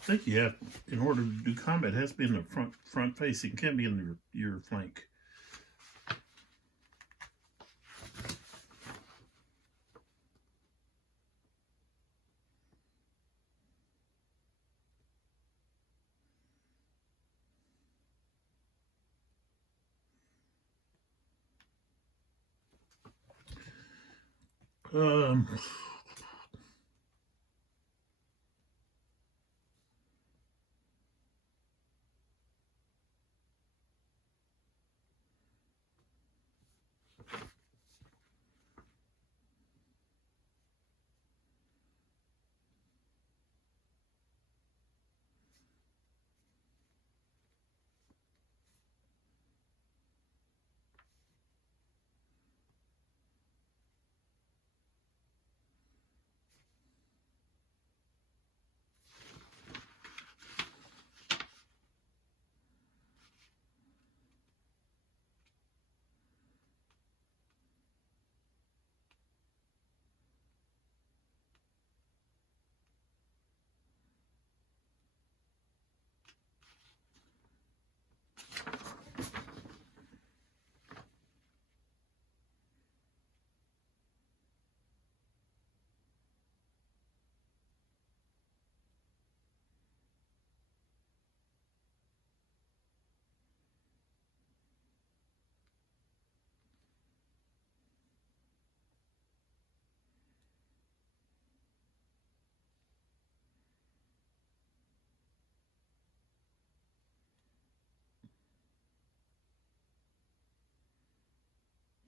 I think you have, in order to do combat, it has to be in the front facing, can't be in your flank.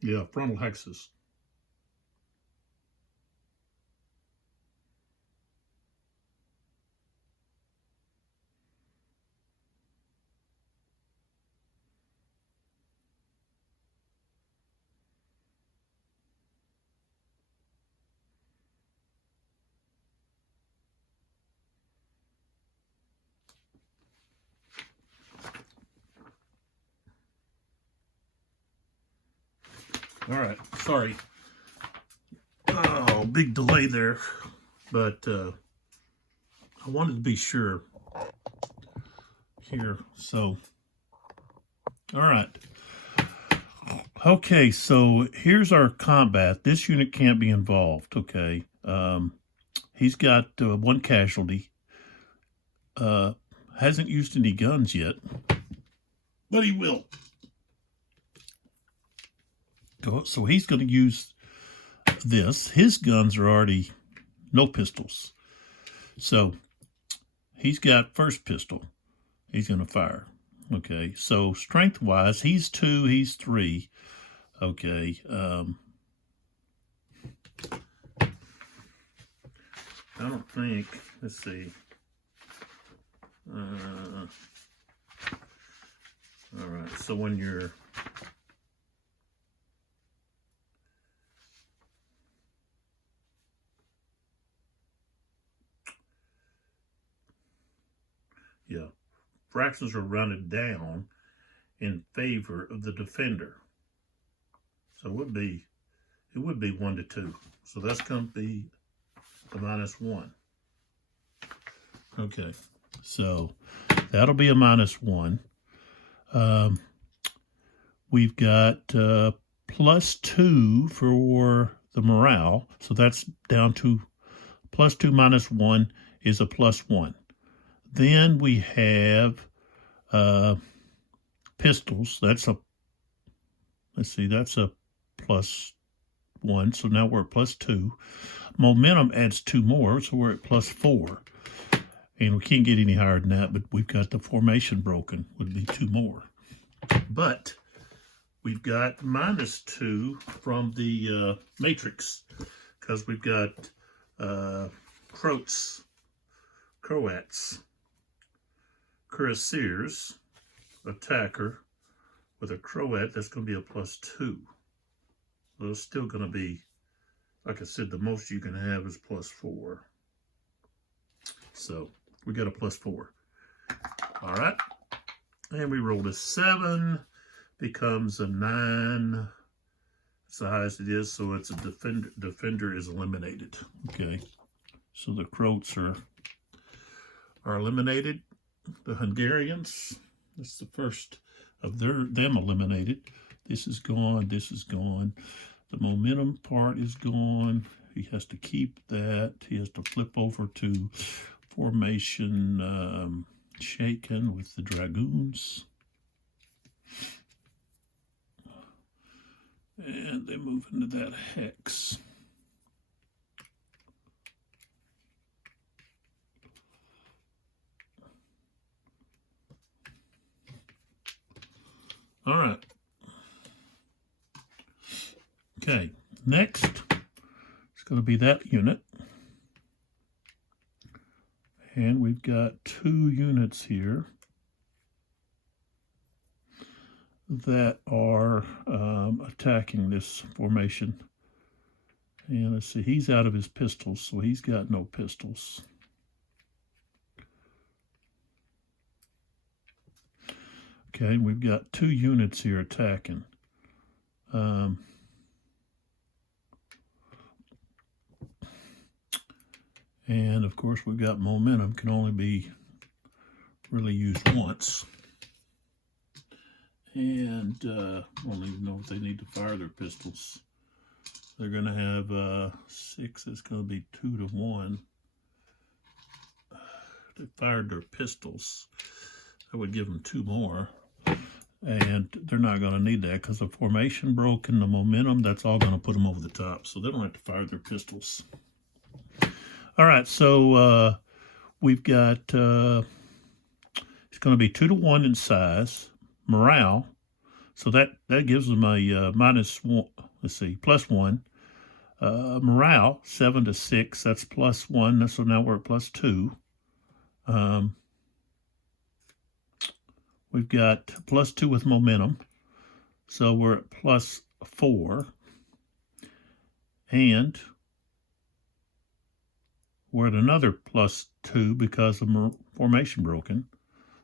Yeah, frontal hexes. All right, sorry. Oh, big delay there, but I wanted to be sure here. So, all right. Okay, so here's our combat. This unit can't be involved, okay? He's got one casualty. Hasn't used any guns yet, but he will. So he's going to use this. His guns are already no pistols. So he's got first pistol. He's going to fire. Okay, so strength-wise, he's 2, he's 3. Okay. I don't think, let's see. All right, so when you're fractions are rounded down in favor of the defender. So it would be 1 to 2. So that's going to be a -1. Okay, so that'll be a -1. We've got +2 for the morale. So that's down to +2 -1 is a +1. Then we have pistols. That's a, let's see, that's a +1. So now we're at +2. Momentum adds 2 more, so we're at +4. And we can't get any higher than that, but we've got the formation broken, would be 2 more. But we've got -2 from the matrix, because we've got Croats, cuirassiers, attacker with a Croat. That's going to be a +2. So it's still going to be, like I said, the most you can have is +4. So we got a +4. All right. And we rolled a 7, becomes a 9. It's the highest it is, so it's a defender. Defender is eliminated. Okay. So the Croats are eliminated. The Hungarians, that's the first of them eliminated. This is gone. This is gone. The momentum part is gone. He has to keep that. He has to flip over to formation shaken with the dragoons. And they move into that hex. All right. Okay, next, it's going to be that unit. And we've got 2 units here that are attacking this formation. And let's see, he's out of his pistols, so he's got no pistols. Okay, we've got 2 units here attacking. And of course, we've got momentum, can only be really used once. And I don't even know if they need to fire their pistols. They're going to have 6, it's going to be 2 to 1. They fired their pistols. I would give them 2 more. And they're not going to need that because the formation broke and the momentum, that's all going to put them over the top. So they don't have to fire their pistols. All right, so we've got, it's going to be 2 to 1 in size. Morale, so that gives them a -1, let's see, +1. Morale, 7 to 6, that's +1, so now we're at +2. We've got +2 with momentum, so we're at +4. And we're at another +2 because of formation broken.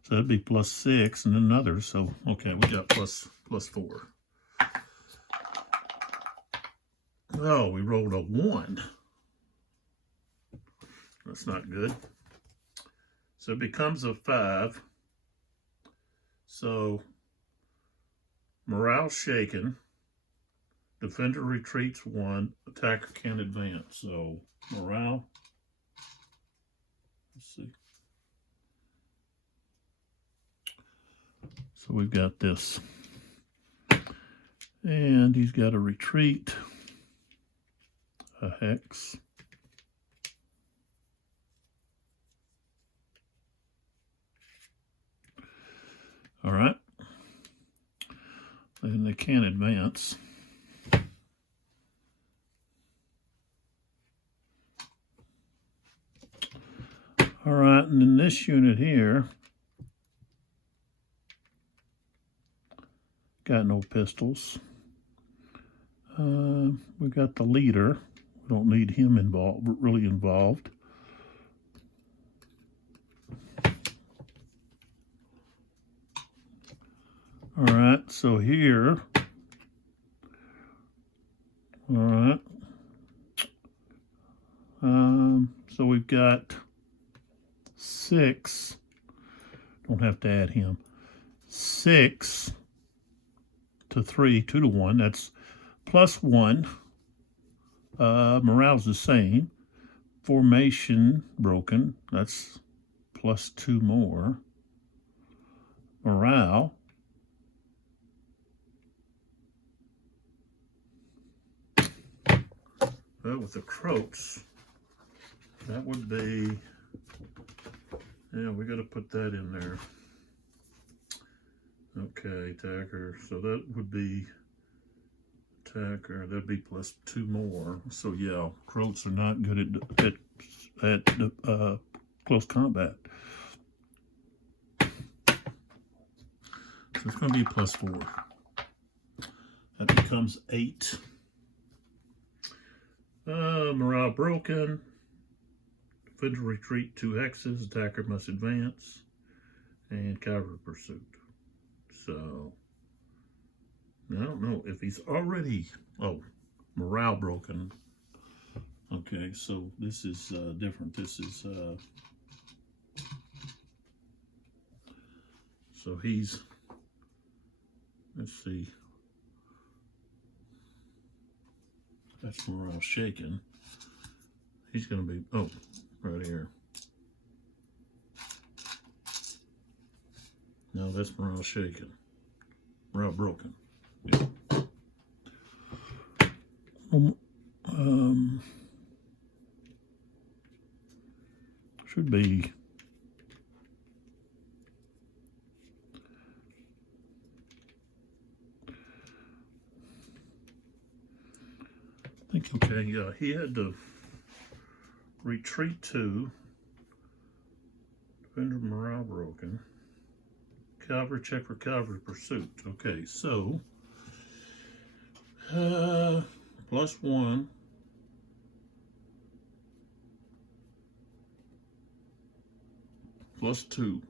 So that'd be +6 and another. So, okay, we got +4. Oh, we rolled a 1. That's not good. So it becomes a 5. So morale shaken. Defender retreats 1. Attacker can't advance. So morale. Let's see. So we've got this. And he's got a retreat. A hex. All right. And they can't advance. All right, and then this unit here got no pistols. We got the leader. We don't need him involved, really involved. All right, so here, all right. So we've got 6. Don't have to add him. 6 to 3, 2 to 1. That's +1. Morale's the same. Formation broken. That's +2 more. Morale. Well, with the Croats, that would be, yeah, we got to put that in there. Okay, attacker. So that would be attacker. That'd be +2 more. So yeah, Croats are not good at close combat. So it's going to be +4. That becomes 8. Morale broken. Defender retreat 2 hexes. Attacker must advance. And cavalry pursuit. So, I don't know if he's already, oh, morale broken. Okay, so this is different. This is, so he's, let's see. That's morale shaken. He's going to be, oh, right here. No, that's morale shaken. Morale broken. Yeah. Should be. I think, okay, yeah, he had to retreat 2. Defender morale broken. Cavalry check for cavalry pursuit. Okay, so +1. +2.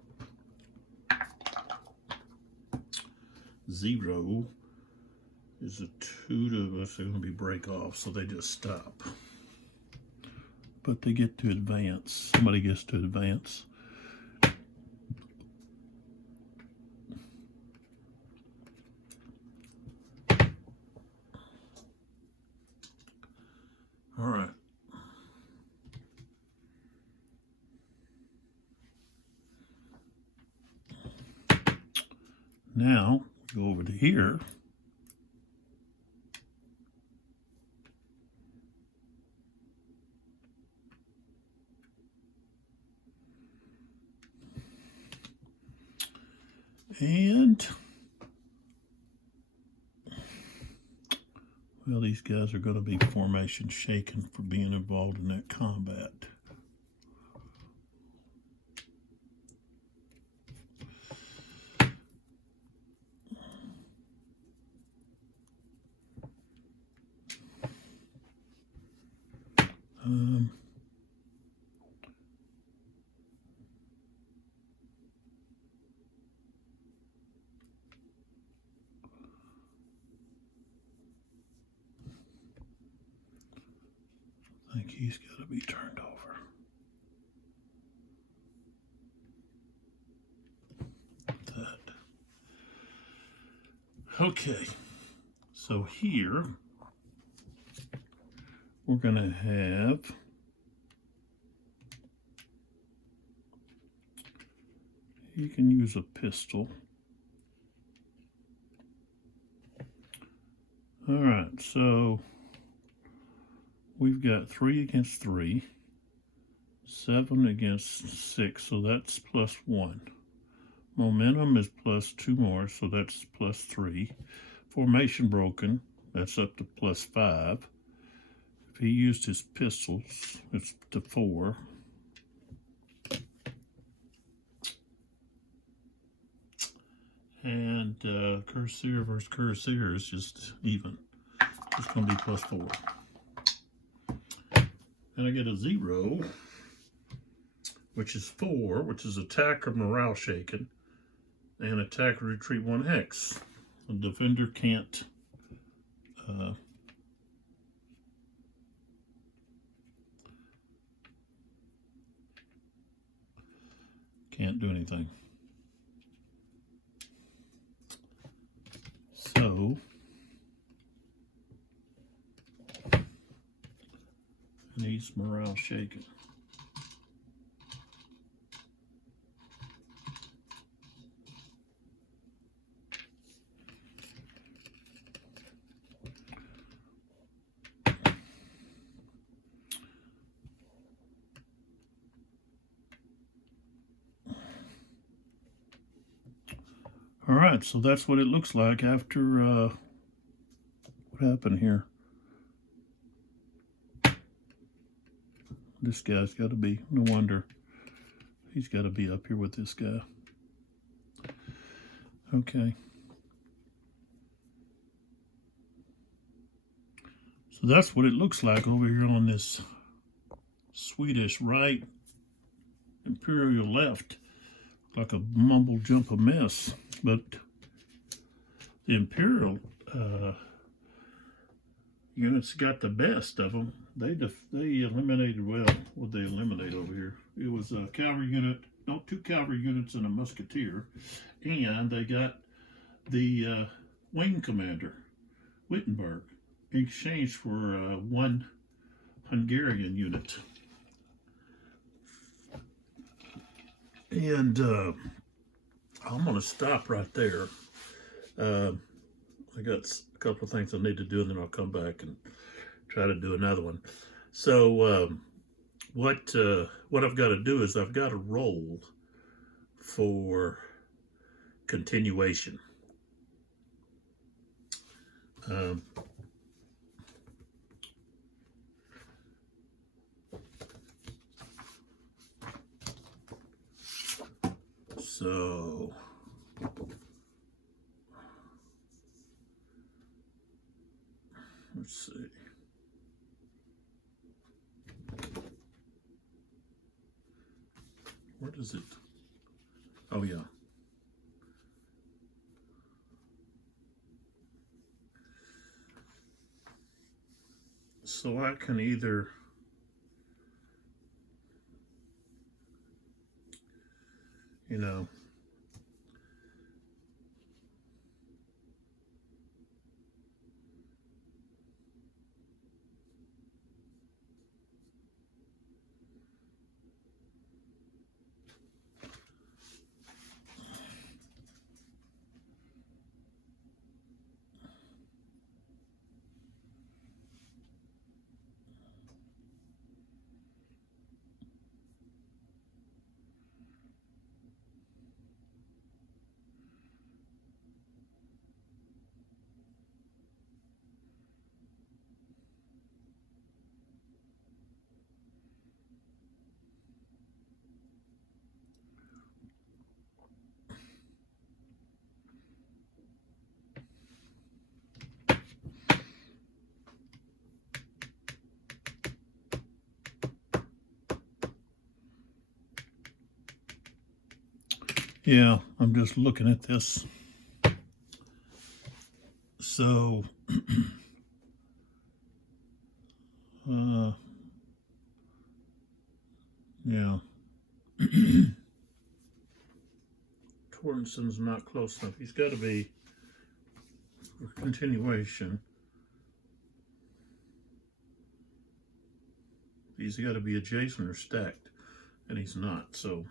0 is a 2 to, that's going to be break off, so they just stop. But they get to advance. Somebody gets to advance. All right. Now, go over to here. And, well, these guys are going to be formation shaken for being involved in that combat. think he's got to be turned over. That. Okay, so here we're going to have you can use a pistol. All right, so we've got 3 against 3, 7 against 6, so that's +1. Momentum is +2 more, so that's +3. Formation broken, that's up to +5. If he used his pistols, it's to 4. And Cuirassier versus Cuirassier is just even. It's going to be +4. And I get a 0, which is 4, which is attacker morale shaken, and attacker retreat 1 hex. The defender can't do anything. So needs morale shaken. All right, so that's what it looks like after what happened here. This guy's got to be, no wonder he's got to be up here with this guy. Okay. So that's what it looks like over here on this Swedish right, Imperial left. Like a mumble jumble mess. But the Imperial units got the best of them. They eliminated, well, what they eliminate over here? It was a cavalry unit, no, 2 cavalry units and a musketeer. And they got the wing commander, Wittenberg, in exchange for 1 Hungarian unit. And I'm going to stop right there. I got a couple of things I need to do, and then I'll come back and try to do another one. So what I've got to do is I've got to roll for continuation. So let's see. Where does it? Oh yeah. So I can either yeah, I'm just looking at this. So Yeah. Torrenson's not close enough. He's got to be for continuation. He's got to be adjacent or stacked, and he's not. So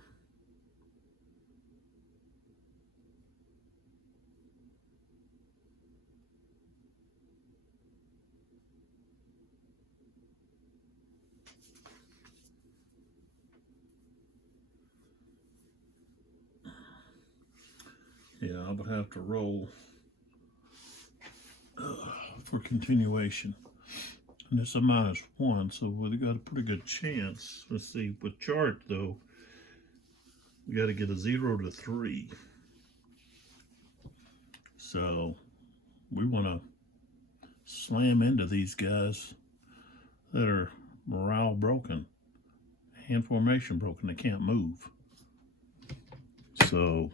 yeah, I would have to roll for continuation. And it's a -1, so we've got a pretty good chance. Let's see, with chart though, we got to get a 0 to 3. So we want to slam into these guys that are morale broken, hand formation broken, they can't move. So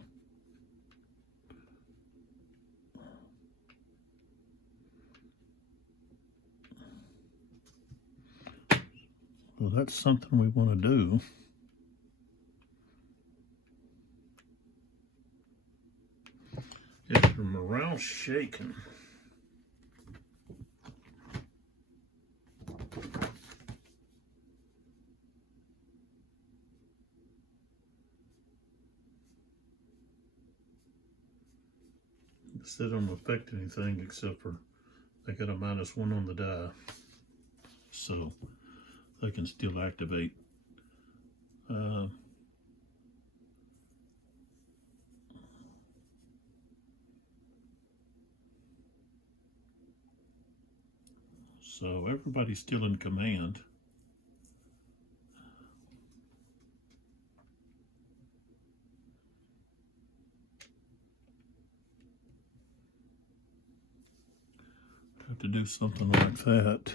well, that's something we want to do. Get your morale shaken. This doesn't affect anything except for they got a -1 on the die, so they can still activate. So everybody's still in command. Have to do something like that.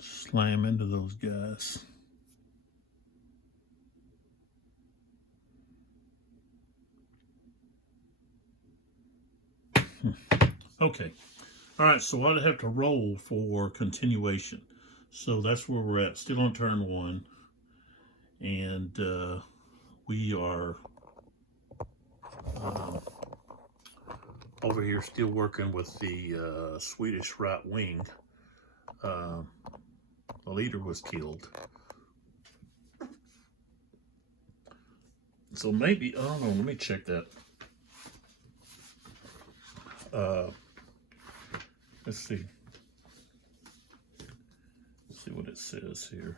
Slam into those guys. Okay. All right, so I'd have to roll for continuation. So that's where we're at, still on turn 1. And we are over here still working with the Swedish right wing. The leader was killed. So maybe, I don't know, let me check that. Let's see. Let's see what it says here.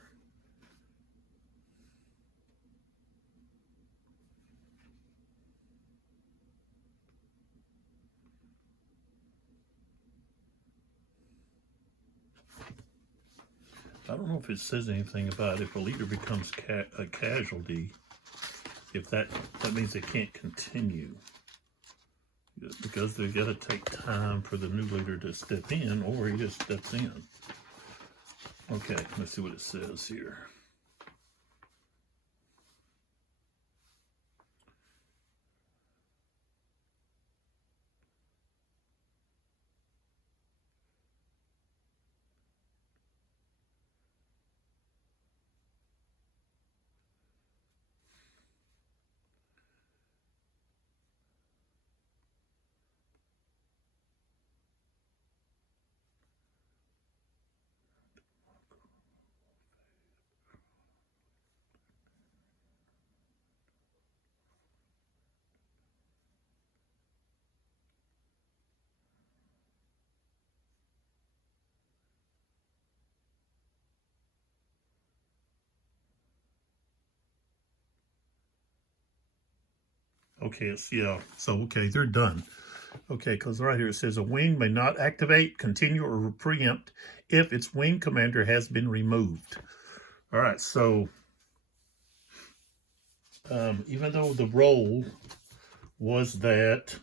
I don't know if it says anything about if a leader becomes a casualty, if that means they can't continue. Because they've got to take time for the new leader to step in, or he just steps in. Okay, let's see what it says here. Okay, it's, yeah, so, okay, they're done. Okay, because right here it says a wing may not activate, continue, or preempt if its wing commander has been removed. All right, so even though the roll was that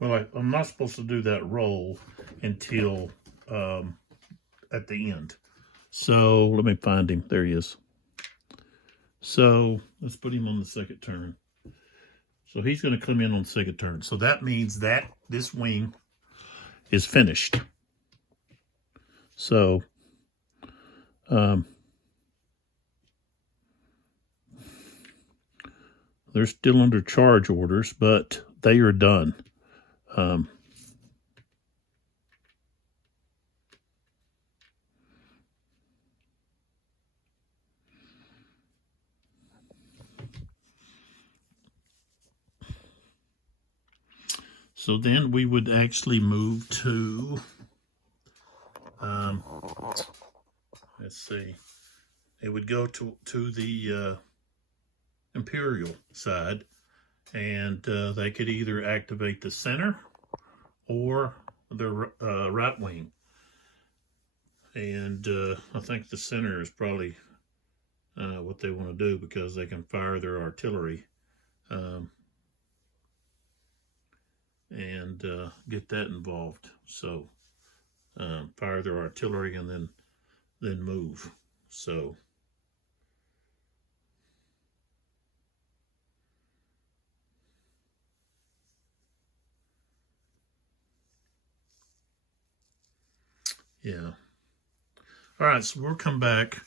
Well, I'm not supposed to do that roll until at the end. So let me find him. There he is. So let's put him on the second turn. So he's going to come in on the second turn. So that means that this wing is finished. So they're still under charge orders, but they are done. So then we would actually move to, let's see, it would go to the Imperial side, and they could either activate the center or the right wing. And I think the center is probably what they want to do, because they can fire their artillery and get that involved. So fire their artillery and then move. So yeah. All right, so we'll come back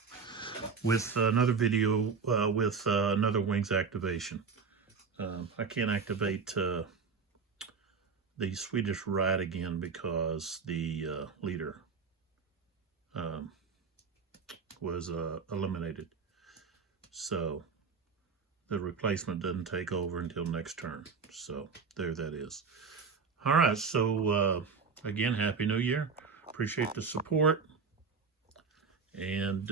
with another video with another wings activation. I can't activate the Swedish Ride again because the leader was eliminated. So the replacement doesn't take over until next turn. So there that is. All right, so again, Happy New Year. Appreciate the support. And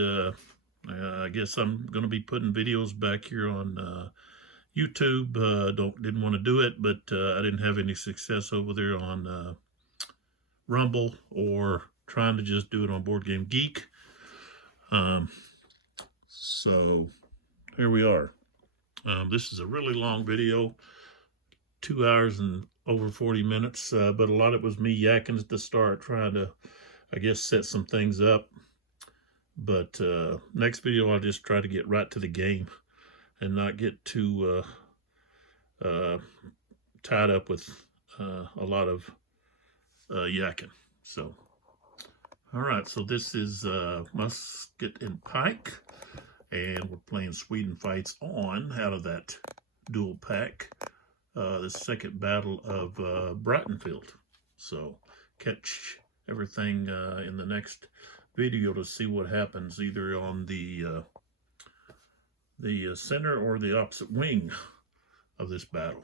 I guess I'm going to be putting videos back here on YouTube. Didn't want to do it, but I didn't have any success over there on Rumble, or trying to just do it on Board Game Geek. So here we are. This is a really long video, 2 hours and over 40 minutes, but a lot of it was me yakking at the start, trying to, I guess, set some things up. But next video, I'll just try to get right to the game and not get too tied up with a lot of yakking. So, all right, so this is Musket and Pike, and we're playing Sweden Fights On out of that dual pack, the second battle of Breitenfeld. So catch everything in the next video to see what happens either on the center or the opposite wing of this battle.